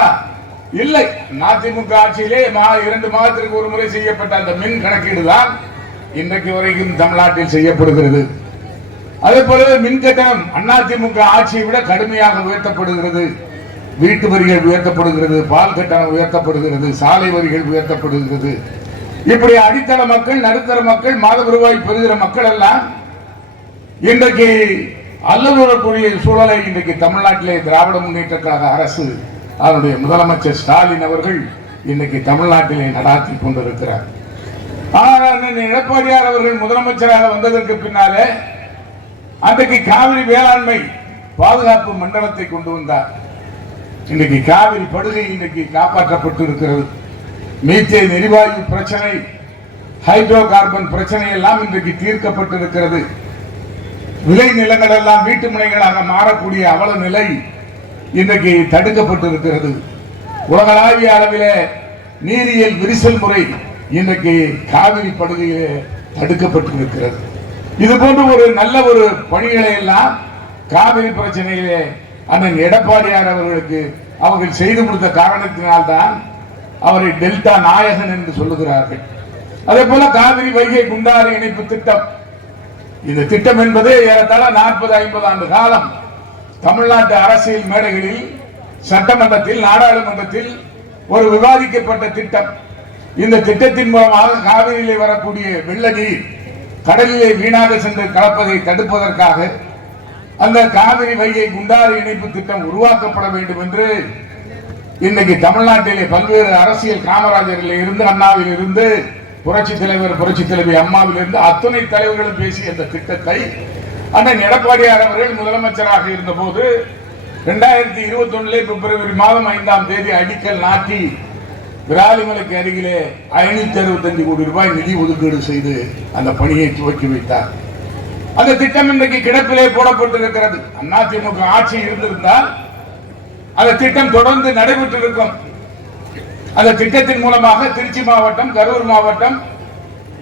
இல்லை. அதிமுக ஆட்சியிலே 2 மாதத்திற்கு ஒரு முறை செய்யப்பட்ட அந்த மின் கணக்கீடு தான் இன்றைக்கு வரைக்கும் தமிழ்நாட்டில் செய்யப்படுகிறது. அதே போல மின் கட்டணம் அதிமுக ஆட்சியை விட கடுமையாக உயர்த்தப்படுகிறது. வீட்டு வரிகள் உயர்த்தப்படுகிறது, பால் கட்டணம் உயர்த்தப்படுகிறது, சாலை வரிகள் உயர்த்தப்படுகிறது. இப்படி அடித்தள மக்கள், நடுத்தர மக்கள், மாத வருவாய் பெறுகிற மக்கள் எல்லாம் இன்றைக்கு அல்லலுறக்கூடிய சூழலை இன்றைக்கு தமிழ்நாட்டிலே திராவிட முன்னேற்ற கழக அரசு, அதனுடைய முதலமைச்சர் ஸ்டாலின் அவர்கள் இன்றைக்கு தமிழ்நாட்டிலே நடாத்தி கொண்டிருக்கிறார். ஆனால் எடப்பாடியார் அவர்கள் முதலமைச்சராக வந்ததற்கு பின்னாலே அன்றைக்கு காவிரி வேளாண்மை பாதுகாப்பு மண்டலத்தை கொண்டு வந்தார். இன்றைக்கு காவிரி படுகை இன்றைக்கு காப்பாற்றப்பட்டு இருக்கிறது. மீத்தேன் எரிவாயு பிரச்சனை, ஹைட்ரோ கார்பன் பிரச்சனை எல்லாம் இன்றைக்கு தீர்க்கப்பட்டிருக்கிறது. விளை நிலங்கள் எல்லாம் வீட்டு முனைகளாக மாறக்கூடிய அவல நிலை இன்றைக்கு தடுக்கப்பட்டிருக்கிறது. உலகளாவிய அளவிலே நீரியல் விரிசல் முறை இன்றைக்கு காவிரி படுகையிலே தடுக்கப்பட்டிருக்கிறது. இது போன்ற ஒரு நல்ல ஒரு பணிகளை எல்லாம் காவிரி பிரச்சனையிலே அண்ணன் எடப்பாடியார் அவர்களுக்கு அவர்கள் செய்து கொடுத்த காரணத்தினால்தான் அவரை டெல்டா நாயகன் என்று சொல்லுகிறார்கள். அதே போல காவிரி வைகை குண்டாறு இணைப்பு திட்டம், இந்த திட்டம் என்பது ஏறத்தாழ 40-50 ஆண்டு காலம் தமிழ்நாட்டு அரசியல் மேடைகளில், சட்டமன்றத்தில், நாடாளுமன்றத்தில் ஒரு விவாதிக்கப்பட்ட திட்டம். இந்த திட்டத்தின் மூலமாக காவிரியிலே வரக்கூடிய வெள்ள நீர் கடலிலே வீணாக சென்று கலப்பதை தடுப்பதற்காக அந்த காவிரி வைகை குண்டாறு இணைப்பு திட்டம் உருவாக்கப்பட வேண்டும் என்று இன்றைக்கு தமிழ்நாட்டிலே பல்வேறு அரசியல், காமராஜரில் இருந்து, அண்ணாவில் இருந்து, புரட்சி தலைவி அம்மாவில் இருந்து அத்துணை தலைவர்களும் பேசிய இந்த திட்டத்தை அண்ணன் எடப்பாடியார் அவர்கள் முதலமைச்சராக இருந்த போது 2021 பிப்ரவரி மாதம் 5ஆம் தேதி அடிக்கல் நாட்டி விராலிமலைக்கு அருகிலே 565 கோடி ரூபாய் நிதி ஒதுக்கீடு செய்து அந்த பணியை துவக்கி வைத்தார். அந்த திட்டம் இன்றைக்கு கிடப்பிலே போடப்பட்டிருக்கிறது. அதிமுக ஆட்சி இருந்திருந்தால் அந்த திட்டம் தொடர்ந்து நடைபெற்றிருக்கும். அந்த திட்டத்தின் மூலமாக திருச்சி மாவட்டம், கரூர் மாவட்டம்,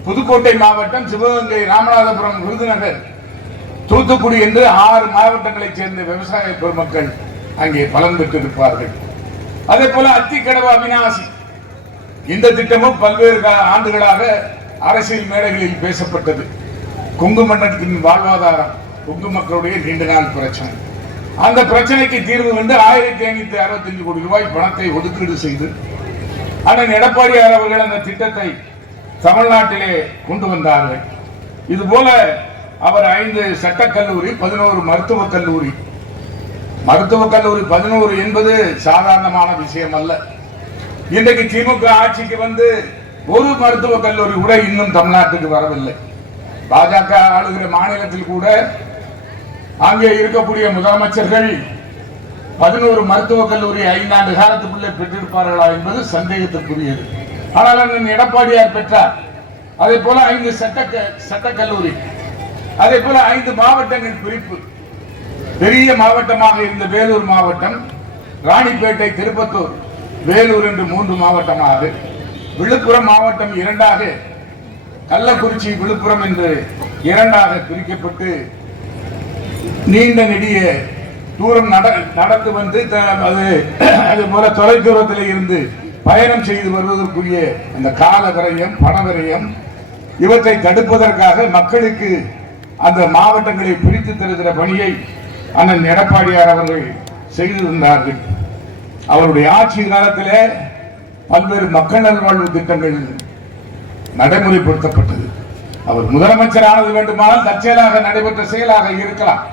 புதுக்கோட்டை மாவட்டம், சிவகங்கை, ராமநாதபுரம், விருதுநகர், தூத்துக்குடி என்று 6 மாவட்டங்களைச் சேர்ந்த விவசாய பெருமக்கள் அங்கே பலன் பெற்றிருப்பார்கள். அதே போல அத்திக்கடவு, அவிநாசி இந்த திட்டமும் பல்வேறு ஆண்டுகளாக அரசியல் மேடைகளில் பேசப்பட்டது. கொங்கு மண்டலத்தின் வாழ்வாதாரம், கொங்கு மக்களுடைய நீண்ட நாள் பிரச்சனை. அந்த பிரச்சனைக்கு தீர்வு கண்டு 1565 கோடி ரூபாய் பணத்தை ஒதுக்கீடு செய்து அண்ணன் எடப்பாடியார் அவர்கள் அந்த திட்டத்தை தமிழ்நாட்டிலே கொண்டு வந்தார்கள். இது போல அவர் 5 சட்டக்கல்லூரி, 11 மருத்துவக் கல்லூரி. மருத்துவக் கல்லூரி 11 என்பது சாதாரணமான விஷயம் அல்ல. இன்றைக்கு திமுக ஆட்சிக்கு வந்து ஒரு மருத்துவக் கல்லூரி கூட இன்னும் தமிழ்நாட்டுக்கு வரவில்லை. பாஜக ஆளுகிற மாநிலத்தில் கூட அங்கே இருக்கக்கூடிய முதலமைச்சர்கள் 11 மருத்துவக் கல்லூரி 5 ஆண்டு காலத்துக்குள்ளே பெற்றிருப்பார்களா என்பது சந்தேகத்திற்குரியது. ஆனால் அண்ணன் எடப்பாடியார் பெற்றார். அதே போல 5 சட்டக்கல்லூரி, அதே போல 5 மாவட்டங்கள் பிரிப்பு. பெரிய மாவட்டமாக இருந்த வேலூர் மாவட்டம், ராணிப்பேட்டை, திருப்பத்தூர், வேலூர் என்று 3 மாவட்டமாக, விழுப்புரம் மாவட்டம் 2ஆக, கள்ளக்குறிச்சி, விழுப்புரம் என்று 2ஆக பிரிக்கப்பட்டு நீண்ட நெடிய தூரம் நடந்து வந்து அது போல தொலைதூரத்தில் இருந்து பயணம் செய்து வருவதற்குரிய அந்த கால விரயம், பண விரயம் இவற்றை தடுப்பதற்காக மக்களுக்கு அந்த மாவட்டங்களை பிரித்து தருகிற பணியை அண்ணன் எடப்பாடியார் அவர்கள் செய்திருந்தார்கள். அவருடைய ஆட்சி காலத்திலே பல்வேறு மக்கள் நல்வாழ்வு திட்டங்கள் நடைமுறைப்படுத்தப்பட்டது. அவர் முதலமைச்சரானது வேண்டுமானால் தற்செயலாக நடைபெற்ற செயலாக இருக்கலாம்.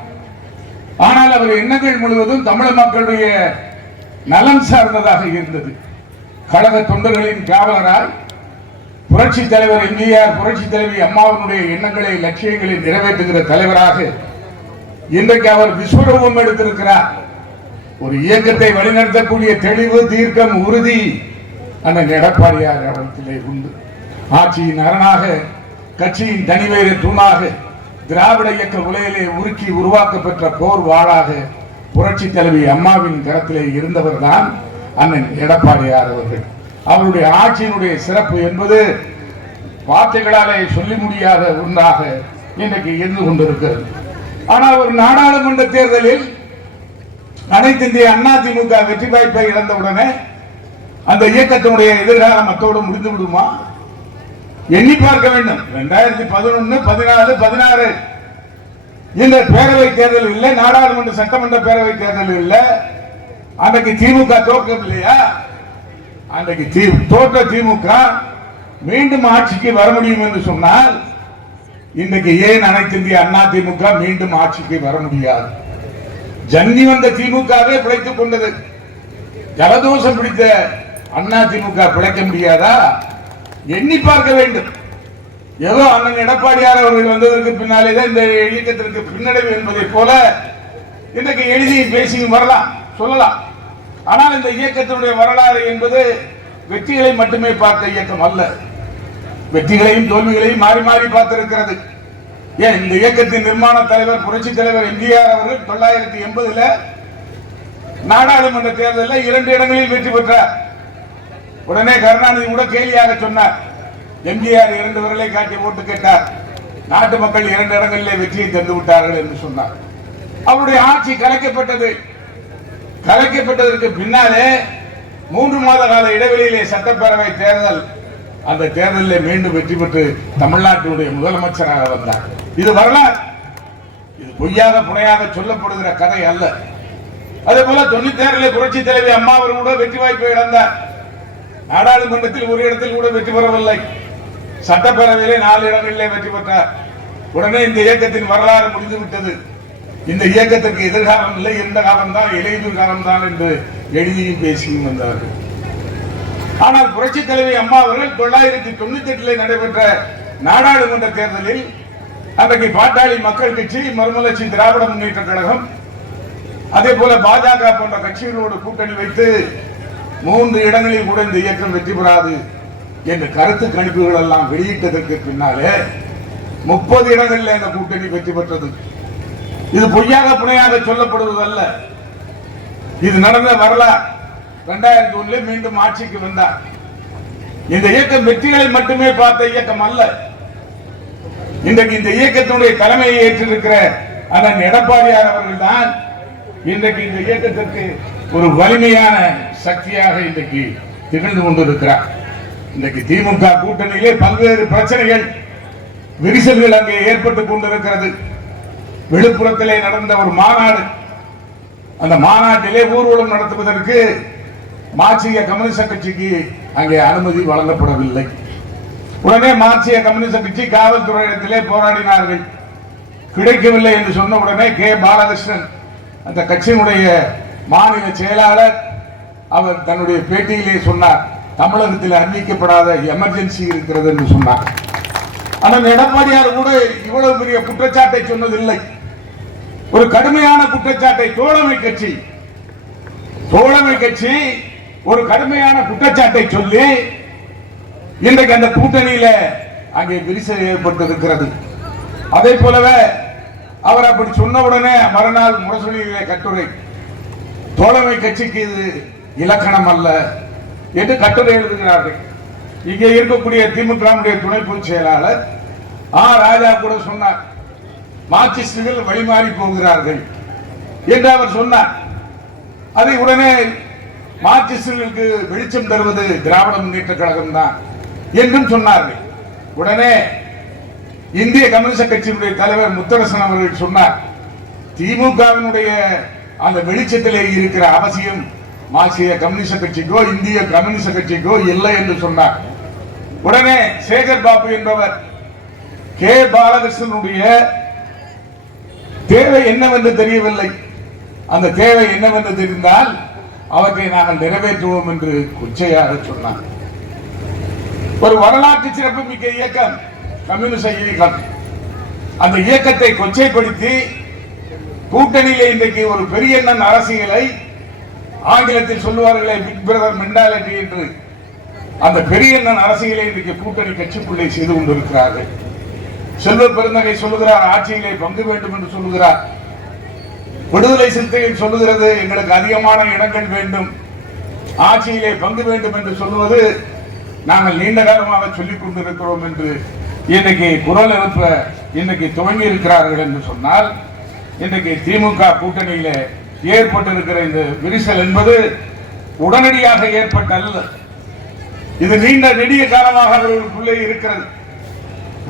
ஆனால் அவர் எண்ணங்கள் முழுவதும் தமிழக மக்களுடைய நலன் சார்ந்ததாக இருந்தது. கழக தொண்டர்களின் காவலராய் புரட்சி தலைவர் எம்ஜிஆர், புரட்சி தலைவி அம்மாவினுடைய எண்ணங்களை, லட்சியங்களை நிறைவேற்றுகிற தலைவராக இன்றைக்கு அவர் விஸ்வரூபம் எடுத்திருக்கிறார். ஒரு இயக்கத்தை வழிநடத்தக்கூடிய தெளிவு, தீர்க்கம், உறுதி அண்ணன் எடப்பாடியார் அவர்களே உண்டு. ஆட்சியின் அரணாக, கட்சியின் தனிவேற தூணாக, திராவிட இயக்க உலகிலே உருக்கி உருவாக்கப்பெற்ற போர் வாளாக புரட்சி தலைவி அம்மாவின் கரத்திலே இருந்தவர் தான் அண்ணன் எடப்பாடியார் அவர்கள். அவருடைய ஆட்சியினுடைய சிறப்பு என்பது வார்த்தைகளாலே சொல்லி முடியாத ஒன்றாக இன்றைக்கு இருந்து கொண்டிருக்கிறது. ஆனால் ஒரு நாடாளுமன்ற தேர்தலில் அனைத்து இந்திய அண்ணா திமுக வெற்றி வாய்ப்பை இழந்தவுடனே அந்த இயக்கத்தினுடைய எதிர்காலம் அத்தோடு முடிந்து விடுமா? எண்ணி பார்க்க வேண்டும். 2011, 14, 16 இந்த பேரவை தேர்தல் இல்லை, நாடாளுமன்ற சட்டமன்ற பேரவை தேர்தல் இல்லை. அன்றைக்கு திமுக தோற்கவில்லையா? அன்றைக்கு தோற்ற திமுக மீண்டும் ஆட்சிக்கு வர முடியும் என்று சொன்னால் இன்றைக்கு ஏன் அனைத்து இந்திய அண்ணா திமுக மீண்டும் ஆட்சிக்கு வர முடியாது? ஜன்னி வந்த திமுகவே பிழைத்துக் கொண்டது. ஜலதோஷம் பிடித்த அண்ணா திமுக பிழைக்க முடியாதா? எண்ணி பார்க்க வேண்டும். ஏதோ அண்ணன் எடப்பாடியார் அவர்கள் வந்ததற்கு பின்னாலேதான் இந்த இயக்கத்திற்கு பின்னடைவு என்பதை போல இன்றைக்கு எழுதி பேசியும் வரலாம், சொல்லலாம். ஆனால் இந்த இயக்கத்தினுடைய வரலாறு என்பது வெற்றிகளை மட்டுமே பார்த்த இயக்கம் அல்ல. வெற்றிகளையும் தோல்விகளையும் மாறி மாறி பார்த்திருக்கிறது. ஏன் இந்த இயக்கத்தின் நிர்மாண தலைவர் புரட்சி தலைவர் எம்ஜிஆர் அவர்கள் 1980 நாடாளுமன்ற தேர்தலில் 2 இடங்களில் வெற்றி பெற்றார். உடனே கருணாநிதி கூட கேலியாக சொன்னார், எம்ஜிஆர் 2 விரலை காட்டி ஓட்டு கேட்டார், நாட்டு மக்கள் 2 இடங்களிலே வெற்றியை தந்து விட்டார்கள் என்று சொன்னார். அவருடைய ஆட்சி கலைக்கப்பட்டது. கலைக்கப்பட்டதற்கு பின்னாலே 3 மாத கால இடைவெளியிலே சட்டப்பேரவை தேர்தல், அந்த தேர்தலில் மீண்டும் வெற்றி பெற்று தமிழ்நாட்டினுடைய முதலமைச்சராக வந்தார். இது வரலாறு. இது பொய்யாக புனையாக சொல்லப்படுகிற கதை அல்ல. அதே போல 96 புரட்சி தலைவி அம்மா அவர் கூட வெற்றி வாய்ப்பை இழந்தார். நாடாளுமன்றத்தில் ஒரு இடத்தில் கூட வெற்றி பெறவில்லை. சட்டப்பேரவையிலே 4 இடங்களிலே வெற்றி பெற்றார். உடனே இந்த இயக்கத்தின் வரலாறு முடிந்துவிட்டது. இந்த இயக்கத்திற்கு எதிர்காலம் இல்லை, இருந்த காலம்தான், இலையுதிர் காலம்தான் என்று எழுதியும் பேசியும் வந்தார்கள். ஆனால் புரட்சி தலைவி அம்மா அவர்கள் 1998 நடைபெற்ற நாடாளுமன்ற தேர்தலில் அன்றைக்கு பாட்டாளி மக்கள் கட்சி, மறுமலர்ச்சி திராவிட முன்னேற்ற கழகம், அதே போல பாஜக போன்ற கட்சிகளோடு கூட்டணி வைத்து 3 இடங்களில் கூட இந்த இயக்கம் வெற்றி பெறாது என்ற கருத்து கணிப்புகள் எல்லாம் வெளியிட்டதற்கு பின்னாலே 30 இடங்களில் இந்த கூட்டணி வெற்றி பெற்றது. இது பொய்யாக புனையாக சொல்லப்படுவதல்ல, இது நடந்த வரலாறு. 2001 மீண்டும் ஆட்சிக்கு வந்தார். இந்த இயக்கம் வெற்றிகளை மட்டுமே பார்த்த இயக்கம் அல்ல. இன்றைக்கு இந்த இயக்கத்தினுடைய தலைமையை ஏற்றிருக்கிற அண்ணன் எடப்பாடியார் அவர்கள் தான் இன்றைக்கு இந்த இயக்கத்திற்கு ஒரு வலிமையான சக்தியாக இன்றைக்கு திகழ்ந்து கொண்டிருக்கிறார். இன்றைக்கு திமுக கூட்டணியிலே பல்வேறு பிரச்சனைகள், விரிசல்கள் அங்கே ஏற்பட்டுக் கொண்டிருக்கிறது. விழுப்புரத்திலே நடந்த ஒரு மாநாடு, அந்த மாநாட்டிலே ஊர்வலம் நடத்துவதற்கு மார்க்சிய கம்யூனிஸ்ட் கட்சிக்கு அங்கே அனுமதி வழங்கப்படவில்லை. உடனே மார்க்சிய கம்யூனிஸ்ட் கட்சி காவல்துறையிடத்திலே போராடினார்கள். கிடைக்கவில்லை என்று சொன்ன உடனே கே பாலகிருஷ்ணன், அந்த கட்சியினுடைய மாநில செயலாளர், அவர் தன்னுடைய பேட்டியிலே சொன்னார், தமிழகத்தில் அறிவிக்கப்படாத எமர்ஜென்சி இருக்கிறது என்று சொன்னார். ஆனால் எடப்பாடியார் கூட இவ்வளவு பெரிய குற்றச்சாட்டை சொன்னதில்லை. ஒரு கடுமையான குற்றச்சாட்டை தோழமை கட்சி ஒரு கடுமையான குற்றச்சாட்டை சொல்லி இன்றைக்கு அந்த கூட்டணியில அங்கே விரிசல் ஏற்பட்டிருக்கிறது. அதே போலவே அவர் அப்படி சொன்ன உடனே மறுநாள் முரசொலியிலே கட்டுரை, தோழமை கட்சிக்கு இது இலக்கணம் அல்ல என்று கட்டுரை எழுதுகிறார்கள். இங்கே இருக்கக்கூடிய திமுக துணை பொதுச் செயலாளர் ராஜா கூட சொன்னார், மார்க்சிஸ்டுகள் வழிமாறி போகிறார்கள் என்று அவர் சொன்னார். அதை உடனே மார்க்சிஸ்டுகளுக்கு வெளிச்சம் தருவது திராவிட முன்னேற்ற கழகம் தான் என்றும் சொன்னார்கள். உடனே இந்திய கம்யூனிஸ்ட் கட்சியினுடைய தலைவர் முத்தரசன் அவர்கள் சொன்னார், திமுகவினுடைய அந்த வெளிச்சத்திலே இருக்கிற அவசியம் மார்க்சிய கம்யூனிஸ்ட் கட்சிக்கோ இந்திய கம்யூனிஸ்ட் கட்சிக்கோ இல்லை என்று சொன்னார். உடனே சேகர் பாபு என்பவர் கே பாலகிருஷ்ணனுடைய தேவை என்னவென்று தெரியவில்லை, அந்த தேவை என்னவென்று தெரிந்தால் அவற்றை நாங்கள் நிறைவேற்றுவோம் என்று கொச்சையாக சொன்னார். ஒரு வரலாற்று சிறப்பு மிக்க இயக்கம் கம்யூனிஸ்ட் இயக்கம், அந்த இயக்கத்தை கொச்சைப்படுத்தி கூட்டணியிலே இன்றைக்கு ஒரு பெரிய எண்ணன் அரசியலை, ஆங்கிலத்தில் சொல்லுவார்களே பிக் பிரதர் மென்டாலிட்டி என்று, அந்த பெரிய எண்ணன் அரசியலை இன்றைக்கு கூட்டணி கட்சிக்குள்ளே செய்து கொண்டிருக்கிறார்கள். செல்வ பெருந்தகை சொல்லுகிறார், ஆட்சியிலே பங்கு வேண்டும் என்று சொல்லுகிறார். விடுதலை சிறுத்தைகள் சொல்லுகிறது, எங்களுக்கு அதிகமான இடங்கள் வேண்டும், ஆட்சியிலே பங்கு வேண்டும் என்று சொல்லுவது நாங்கள் நீண்ட காலமாக சொல்லிக் கொண்டிருக்கிறோம் என்று இன்றைக்கு குரல் எழுப்ப இன்றைக்கு துவங்கி இருக்கிறார்கள் என்று சொன்னால், இன்றைக்கு திமுக கூட்டணியில ஏற்பட்டிருக்கிற இந்த விரிசல் என்பது உடனடியாக ஏற்பட்டல்ல, இது நீண்ட நெடிய காலமாக அவர்களுக்குள்ளே இருக்கிறது.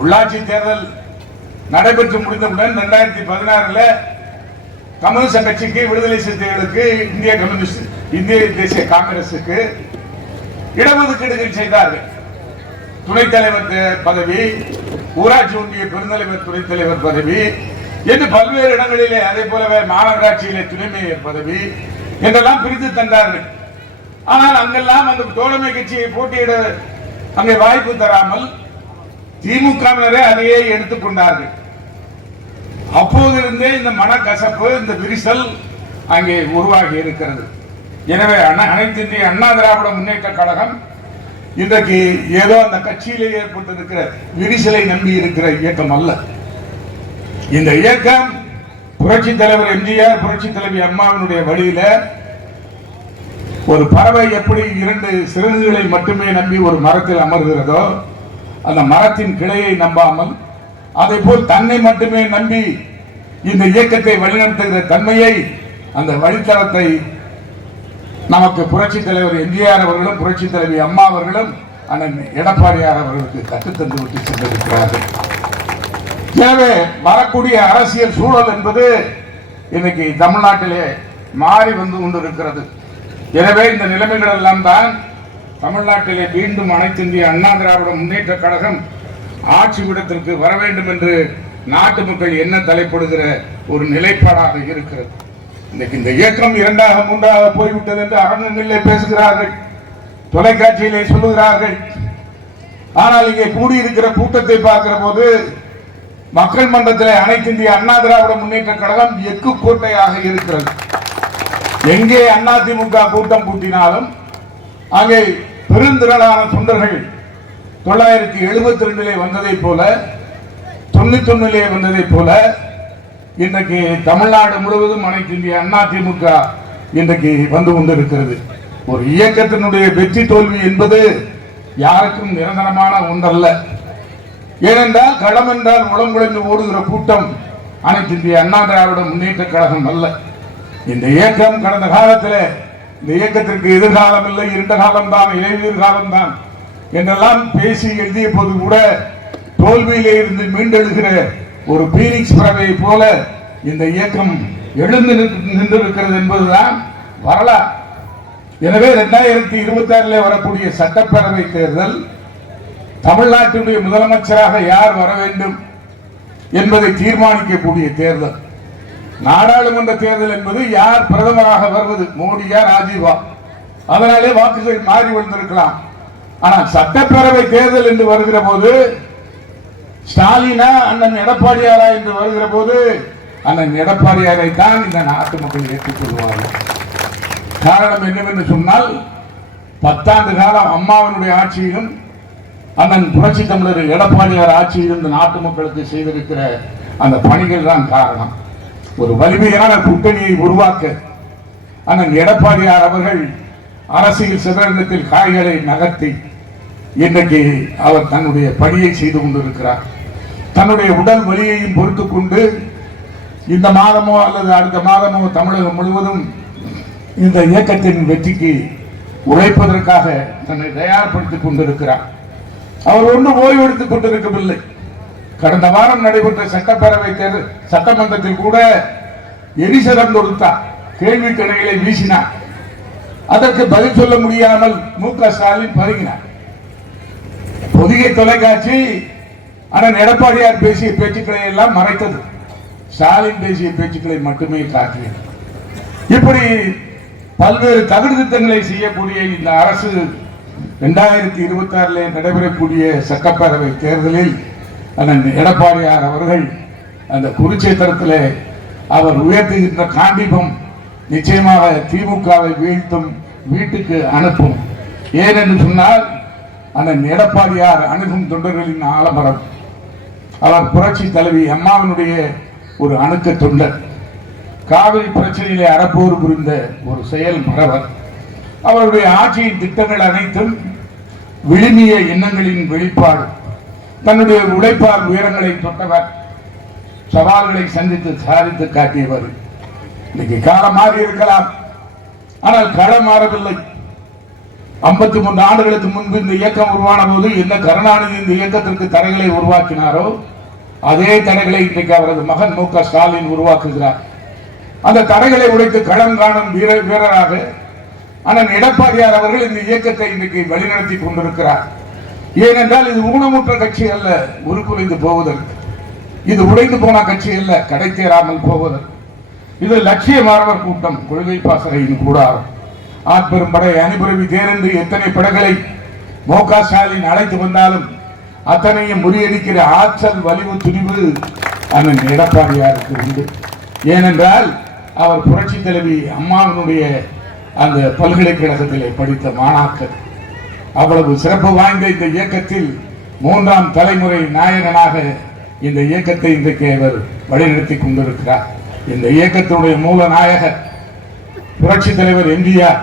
உள்ளாட்சி தேர்தல் நடைபெற்று முடிந்தவுடன் 2016 கம்யூனிஸ்ட் கட்சிக்கு, விடுதலை சிறுத்தைகளுக்கு, இந்திய தேசிய காங்கிரசுக்கு இடஒதுக்கீடுகள் செய்தார்கள். துணைத் தலைவர் பதவி, ஊராட்சி ஒன்றிய பெருந்தலைவர் துணைத் தலைவர் பதவி என்று பல்வேறு இடங்களிலே, அதே போலவே மாநகராட்சியிலே துணை மேயர் பதவி என்றெல்லாம் பிரித்து தந்தார்கள். ஆனால் அங்கெல்லாம் அந்த தோழமை கட்சியை போட்டியிட அங்கே வாய்ப்பு தராமல் திமுகவினரே அதையே எடுத்துக்கொண்டார்கள். அப்போதிருந்தே இந்த மனக்கசப்பு, இந்த விரிசல் அங்கே உருவாகி இருக்கிறது. எனவே அனைத்து இந்திய அண்ணா திராவிட முன்னேற்ற கழகம் இன்றைக்கு ஏதோ அந்த கட்சியிலே ஏற்பட்டிருக்கிற விரிசலை நம்பி இருக்கிற இயக்கம் அல்ல. இந்த இயக்கம் புரட்சி தலைவர் எம்ஜிஆர், புரட்சி தலைவி அம்மாவினுடைய வழியில ஒரு பறவை எப்படி 2 சிறகுகளை மட்டுமே நம்பி ஒரு மரத்தில் அமர்கிறதோ, அந்த மரத்தின் கிளையை நம்பாமல், அதை போல் தன்னை மட்டுமே நம்பி இந்த இயக்கத்தை வழிநடத்துகிற தன்மையை, அந்த வழித்தளத்தை நமக்கு புரட்சி தலைவர் எம்ஜிஆர் அவர்களும் புரட்சி தலைவி அம்மா அவர்களும் அண்ணன் எடப்பாடியார் அவர்களுக்கு கற்றுத்தந்து விட்டு சென்றிருக்கிறார்கள். எனவே வரக்கூடிய அரசியல் சூழல் என்பது இன்னைக்கு தமிழ்நாட்டிலே மாறி வந்து கொண்டிருக்கிறது. எனவே இந்த நிலைமைகள் எல்லாம் தான் தமிழ்நாட்டிலே மீண்டும் அனைத்து இந்திய அண்ணா திராவிட முன்னேற்ற கழகம் ஆட்சி விடத்திற்கு வர வேண்டும் என்று நாட்டு மக்கள் என்ன தலைப்படுகிற ஒரு நிலைப்பாடாக இருக்கிறது. இன்னைக்கு இந்த இயக்கம் 2ஆக 3ஆக போய்விட்டது என்று அரங்கங்களிலே பேசுகிறார்கள், தொலைக்காட்சியிலே சொல்லுகிறார்கள். ஆனால் இங்கே கூடியிருக்கிற கூட்டத்தை பார்க்கிற போது மக்கள் மன்றத்திலே அனைத்து இந்திய அண்ணா திராவிட முன்னேற்ற கழகம் எக்கு கோட்டையாக இருக்கிறது. எங்கே அதிமுக கூட்டம் கூட்டினாலும் அங்கே பெருந்திரளான தொண்டர்கள் 972 வந்ததை போல 91 வந்ததை போல இன்றைக்கு தமிழ்நாடு முழுவதும் அனைத்து இந்திய அண்ணா திமுக இன்றைக்கு வந்து கொண்டிருக்கிறது. ஒரு இயக்கத்தினுடைய வெற்றி தோல்வி என்பது யாருக்கும் நிரந்தரமான ஒன்றல்ல. ஏனென்றால் களம் என்றால் முழங்குழைந்து ஓடுகிற கூட்டம் அனைத்து இந்திய அண்ணா திராவிட முன்னேற்ற கழகம் அல்ல. இந்த இயக்கம் கடந்த காலத்தில் இந்த இயக்கத்திற்கு எதிர்காலம் இல்லை, இருண்ட காலம்தான், இலையுதிர் காலம்தான் என்றெல்லாம் பேசி எழுதிய போது கூட தோல்வியிலே இருந்து மீண்டெழுகிற ஒரு பீனிக்ஸ் பறவை போல இந்த இயக்கம் எழுந்து நின்றிருக்கிறது என்பதுதான் வரலாறு. எனவே 2026 வரக்கூடிய சட்டப்பேரவை தேர்தல் தமிழ்நாட்டினுடைய முதலமைச்சராக யார் வர வேண்டும் என்பதை தீர்மானிக்கக்கூடிய தேர்தல். நாடாளுமன்ற தேர்தல் என்பது யார் பிரதமராக வருவது, மோடியா ராஜீவா, அதனாலே வாக்குகள் மாறி விழுந்திருக்கலாம். ஆனால் சட்டப்பேரவை தேர்தல் என்று வருகிற போது ஸ்டாலினா அண்ணன் எடப்பாடியாரா என்று வருகிற போது அண்ணன் எடப்பாடியாரை தான் இந்த நாட்டு மக்கள் ஏற்றுக்கொள்வார்கள். காரணம் என்னவென்று சொன்னால் 10 ஆண்டு காலம் அம்மாவினுடைய ஆட்சியிலும் அண்ணன் புரட்சி தமிழர் எடப்பாடியார் ஆட்சியில் இந்த நாட்டு மக்களுக்கு செய்திருக்கிற அந்த பணிகள் தான் காரணம். ஒரு வலிமையான கூட்டணியை உருவாக்க அண்ணன் எடப்பாடியார் அவர்கள் அரசியல் சிதறத்தில் காய்களை நகர்த்தி இன்றைக்கு அவர் தன்னுடைய பணியை செய்து கொண்டிருக்கிறார். தன்னுடைய உடல் வலியையும் பொறுத்துக் கொண்டு இந்த மாதமோ அல்லது அடுத்த மாதமோ தமிழகம் முழுவதும் இந்த இயக்கத்தின் வெற்றிக்கு உழைப்பதற்காக தன்னை தயார்படுத்திக் கொண்டிருக்கிறார். அவர் ஒன்றும் ஓய்வு எடுத்துக் கொண்டிருக்கவில்லை. கடந்த வாரம் நடைபெற்ற சட்டப்பேரவை தேர்தல் சட்டமன்றத்தில் கூட எரிசலம் தொடுத்தார், கேள்வி கணைகளை வீசினார். அதற்கு பதில் சொல்ல முடியாமல் மு.க. ஸ்டாலின் பதுங்கினார். பொதிகை தொலைக்காட்சி அண்ணன் எடப்பாடியார் பேசிய பேச்சுக்களை எல்லாம் மறைத்தது, ஸ்டாலின் பேசிய பேச்சுக்களை மட்டுமே காட்டியது. இப்படி பல்வேறு தகுதி திட்டங்களை செய்யக்கூடிய இந்த அரசு 2026 நடைபெறக்கூடிய சட்டப்பேரவை தேர்தலில் அண்ணன் எடப்பாடியார் அவர்கள் அந்த குருச்சேத்திரத்தில் அவர் உயர்த்துகின்ற காண்டிபம் நிச்சயமாக திமுகவை வீழ்த்தும், வீட்டுக்கு அனுப்பும். ஏனென்று சொன்னால் அண்ணன் எடப்பாடியார் அணுகும் தொண்டர்களின் ஆலமரம். அவர் புரட்சி தலைவி அம்மாவினுடைய ஒரு அணுக்க தொண்டர். காவிரி பிரச்சனையிலே அறப்போர் புரிந்த ஒரு செயல் மறவர். அவருடைய ஆட்சியின் திட்டங்கள் அனைத்தும் விழுமிய எண்ணங்களின் வெளிப்பாடு. தன்னுடைய உழைப்பால் உயரங்களை தொட்டவர், சவால்களை சந்தித்து சாதித்து காட்டியவர். இன்னைக்கு காலம் மாறி இருக்கலாம், ஆனால் களம் மாறவில்லை. 53 ஆண்டுகளுக்கு முன்பு இந்த இயக்கம் உருவான போது என்ன கருணாநிதி இந்த இயக்கத்திற்கு தடைகளை உருவாக்கினாரோ அதே தடைகளை இன்றைக்கு அவரது மகன் மு.க. ஸ்டாலின் உருவாக்குகிறார். அந்த தடைகளை உடைத்து களம் காணும் வீரராக அண்ணன் எடப்பாடியார் அவர்கள் இந்த இயக்கத்தை இன்றைக்கு வழிநடத்தி கொண்டிருக்கிறார். ஏனென்றால் இது ஊனமுற்ற கட்சி அல்ல, உருக்குலைந்து போவதற்கு. இது உடைந்து போன கட்சி அல்ல, கடை தேராமல் போவதற்கு. இது லட்சிய மாணவர் கூட்டம், கொள்கை பாசறையின் கூடாரம். ஆட்பெரும் படை அணிபுரவி தேர்ந்து எத்தனை படைகளை மு.க. ஸ்டாலின் அழைத்து வந்தாலும் அத்தனையும் முறியடிக்கிற ஆற்றல், வலிவு, துணிவு அண்ணன் எடப்பாடியாருக்கு உண்டு. ஏனென்றால் அவர் புரட்சி தலைவி அம்மாவினுடைய அந்த பல்கலைக்கழகத்திலே படித்த மாணாக்கர். அவ்வளவு சிறப்பு வாய்ந்த இந்த இயக்கத்தில் 3ஆம் தலைமுறை நாயகனாக இந்த இயக்கத்தை இன்றைக்கு அவர் வழிநடத்தி கொண்டிருக்கிறார். இந்த இயக்கத்தினுடைய மூல நாயகர் புரட்சி தலைவர் எம்ஜிஆர்.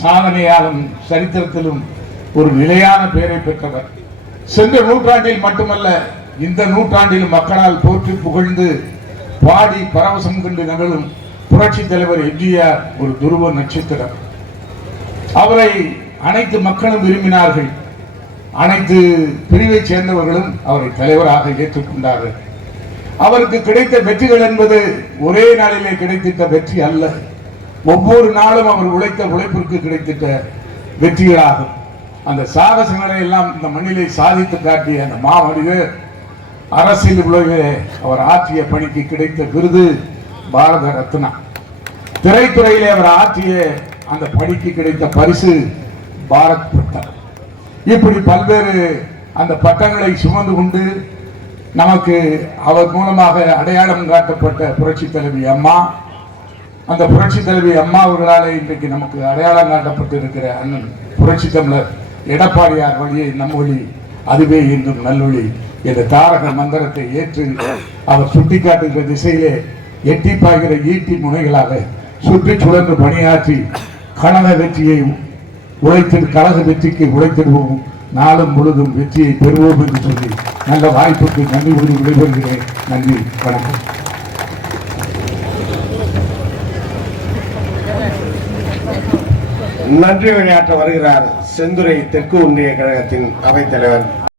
சாதனையாலும் சரித்திரத்திலும் ஒரு நிலையான பெயரை பெற்றவர். சென்ற நூற்றாண்டில் மட்டுமல்ல, இந்த நூற்றாண்டில் மக்களால் போற்றி புகழ்ந்து பாடி பரவசம் கண்டு நகழும் புரட்சி தலைவர் எம்ஜிஆர் ஒரு துருவ நட்சத்திரம். அவரை அனைத்து மக்களும் விரும்பினார்கள். அனைத்து பிரிவை சேர்ந்தவர்களும் அவரை தலைவராக ஏற்றுக்கொண்டார்கள். அவருக்கு கிடைத்த வெற்றிகள் என்பது ஒரே நாளிலே கிடைத்திட்ட வெற்றி அல்ல, ஒவ்வொரு நாளும் அவர் உழைத்த உழைப்பிற்கு கிடைத்திட்ட வெற்றிகளாகும். அந்த சாகசங்களை எல்லாம் இந்த மண்ணிலே சாதித்து காட்டிய அந்த மாமனிதர் அரசியல் உலகிலே அவர் ஆற்றிய பணிக்கு கிடைத்த விருது பாரத ரத்னா. திரைத்துறையிலே அவர் ஆற்றிய அந்த பணிக்கு கிடைத்த பரிசு பாரத் பட்டம். இப்படி பல்வேறு அந்த பட்டங்களை சுமந்து கொண்டு நமக்கு அவர் மூலமாக அடையாளம் காட்டப்பட்ட புரட்சி தலைவி அம்மா, அந்த புரட்சி தலைவி அம்மா அவர்களாலே இன்றைக்கு நமக்கு அடையாளம் காட்டப்பட்டு இருக்கிற அண்ணன் புரட்சி தமிழர் எடப்பாடியார் வழியை நம் வழி, அதுவே இன்றும் நல்வழி என்ற தாரக மந்திரத்தை ஏற்று அவர் சுட்டிக்காட்டுகிற திசையிலே எட்டி பாய்கிற ஈட்டி முனைகளாக சுற்றி சுழன்று பணியாற்றி கழக வெற்றியை கழக வெற்றிக்கு உழைத்திடுவோம், நாளும் முழுதும் வெற்றியை பெறுவோம் என்று சொல்லி நல்ல வாய்ப்புக்கு நன்றி கூறி விடைபெறுகிறேன். நன்றி, வணக்கம். நன்றி உரையாற்ற வருகிறார் செந்துறை தெற்கு ஒன்றிய கழகத்தின் அவைத்தலைவர்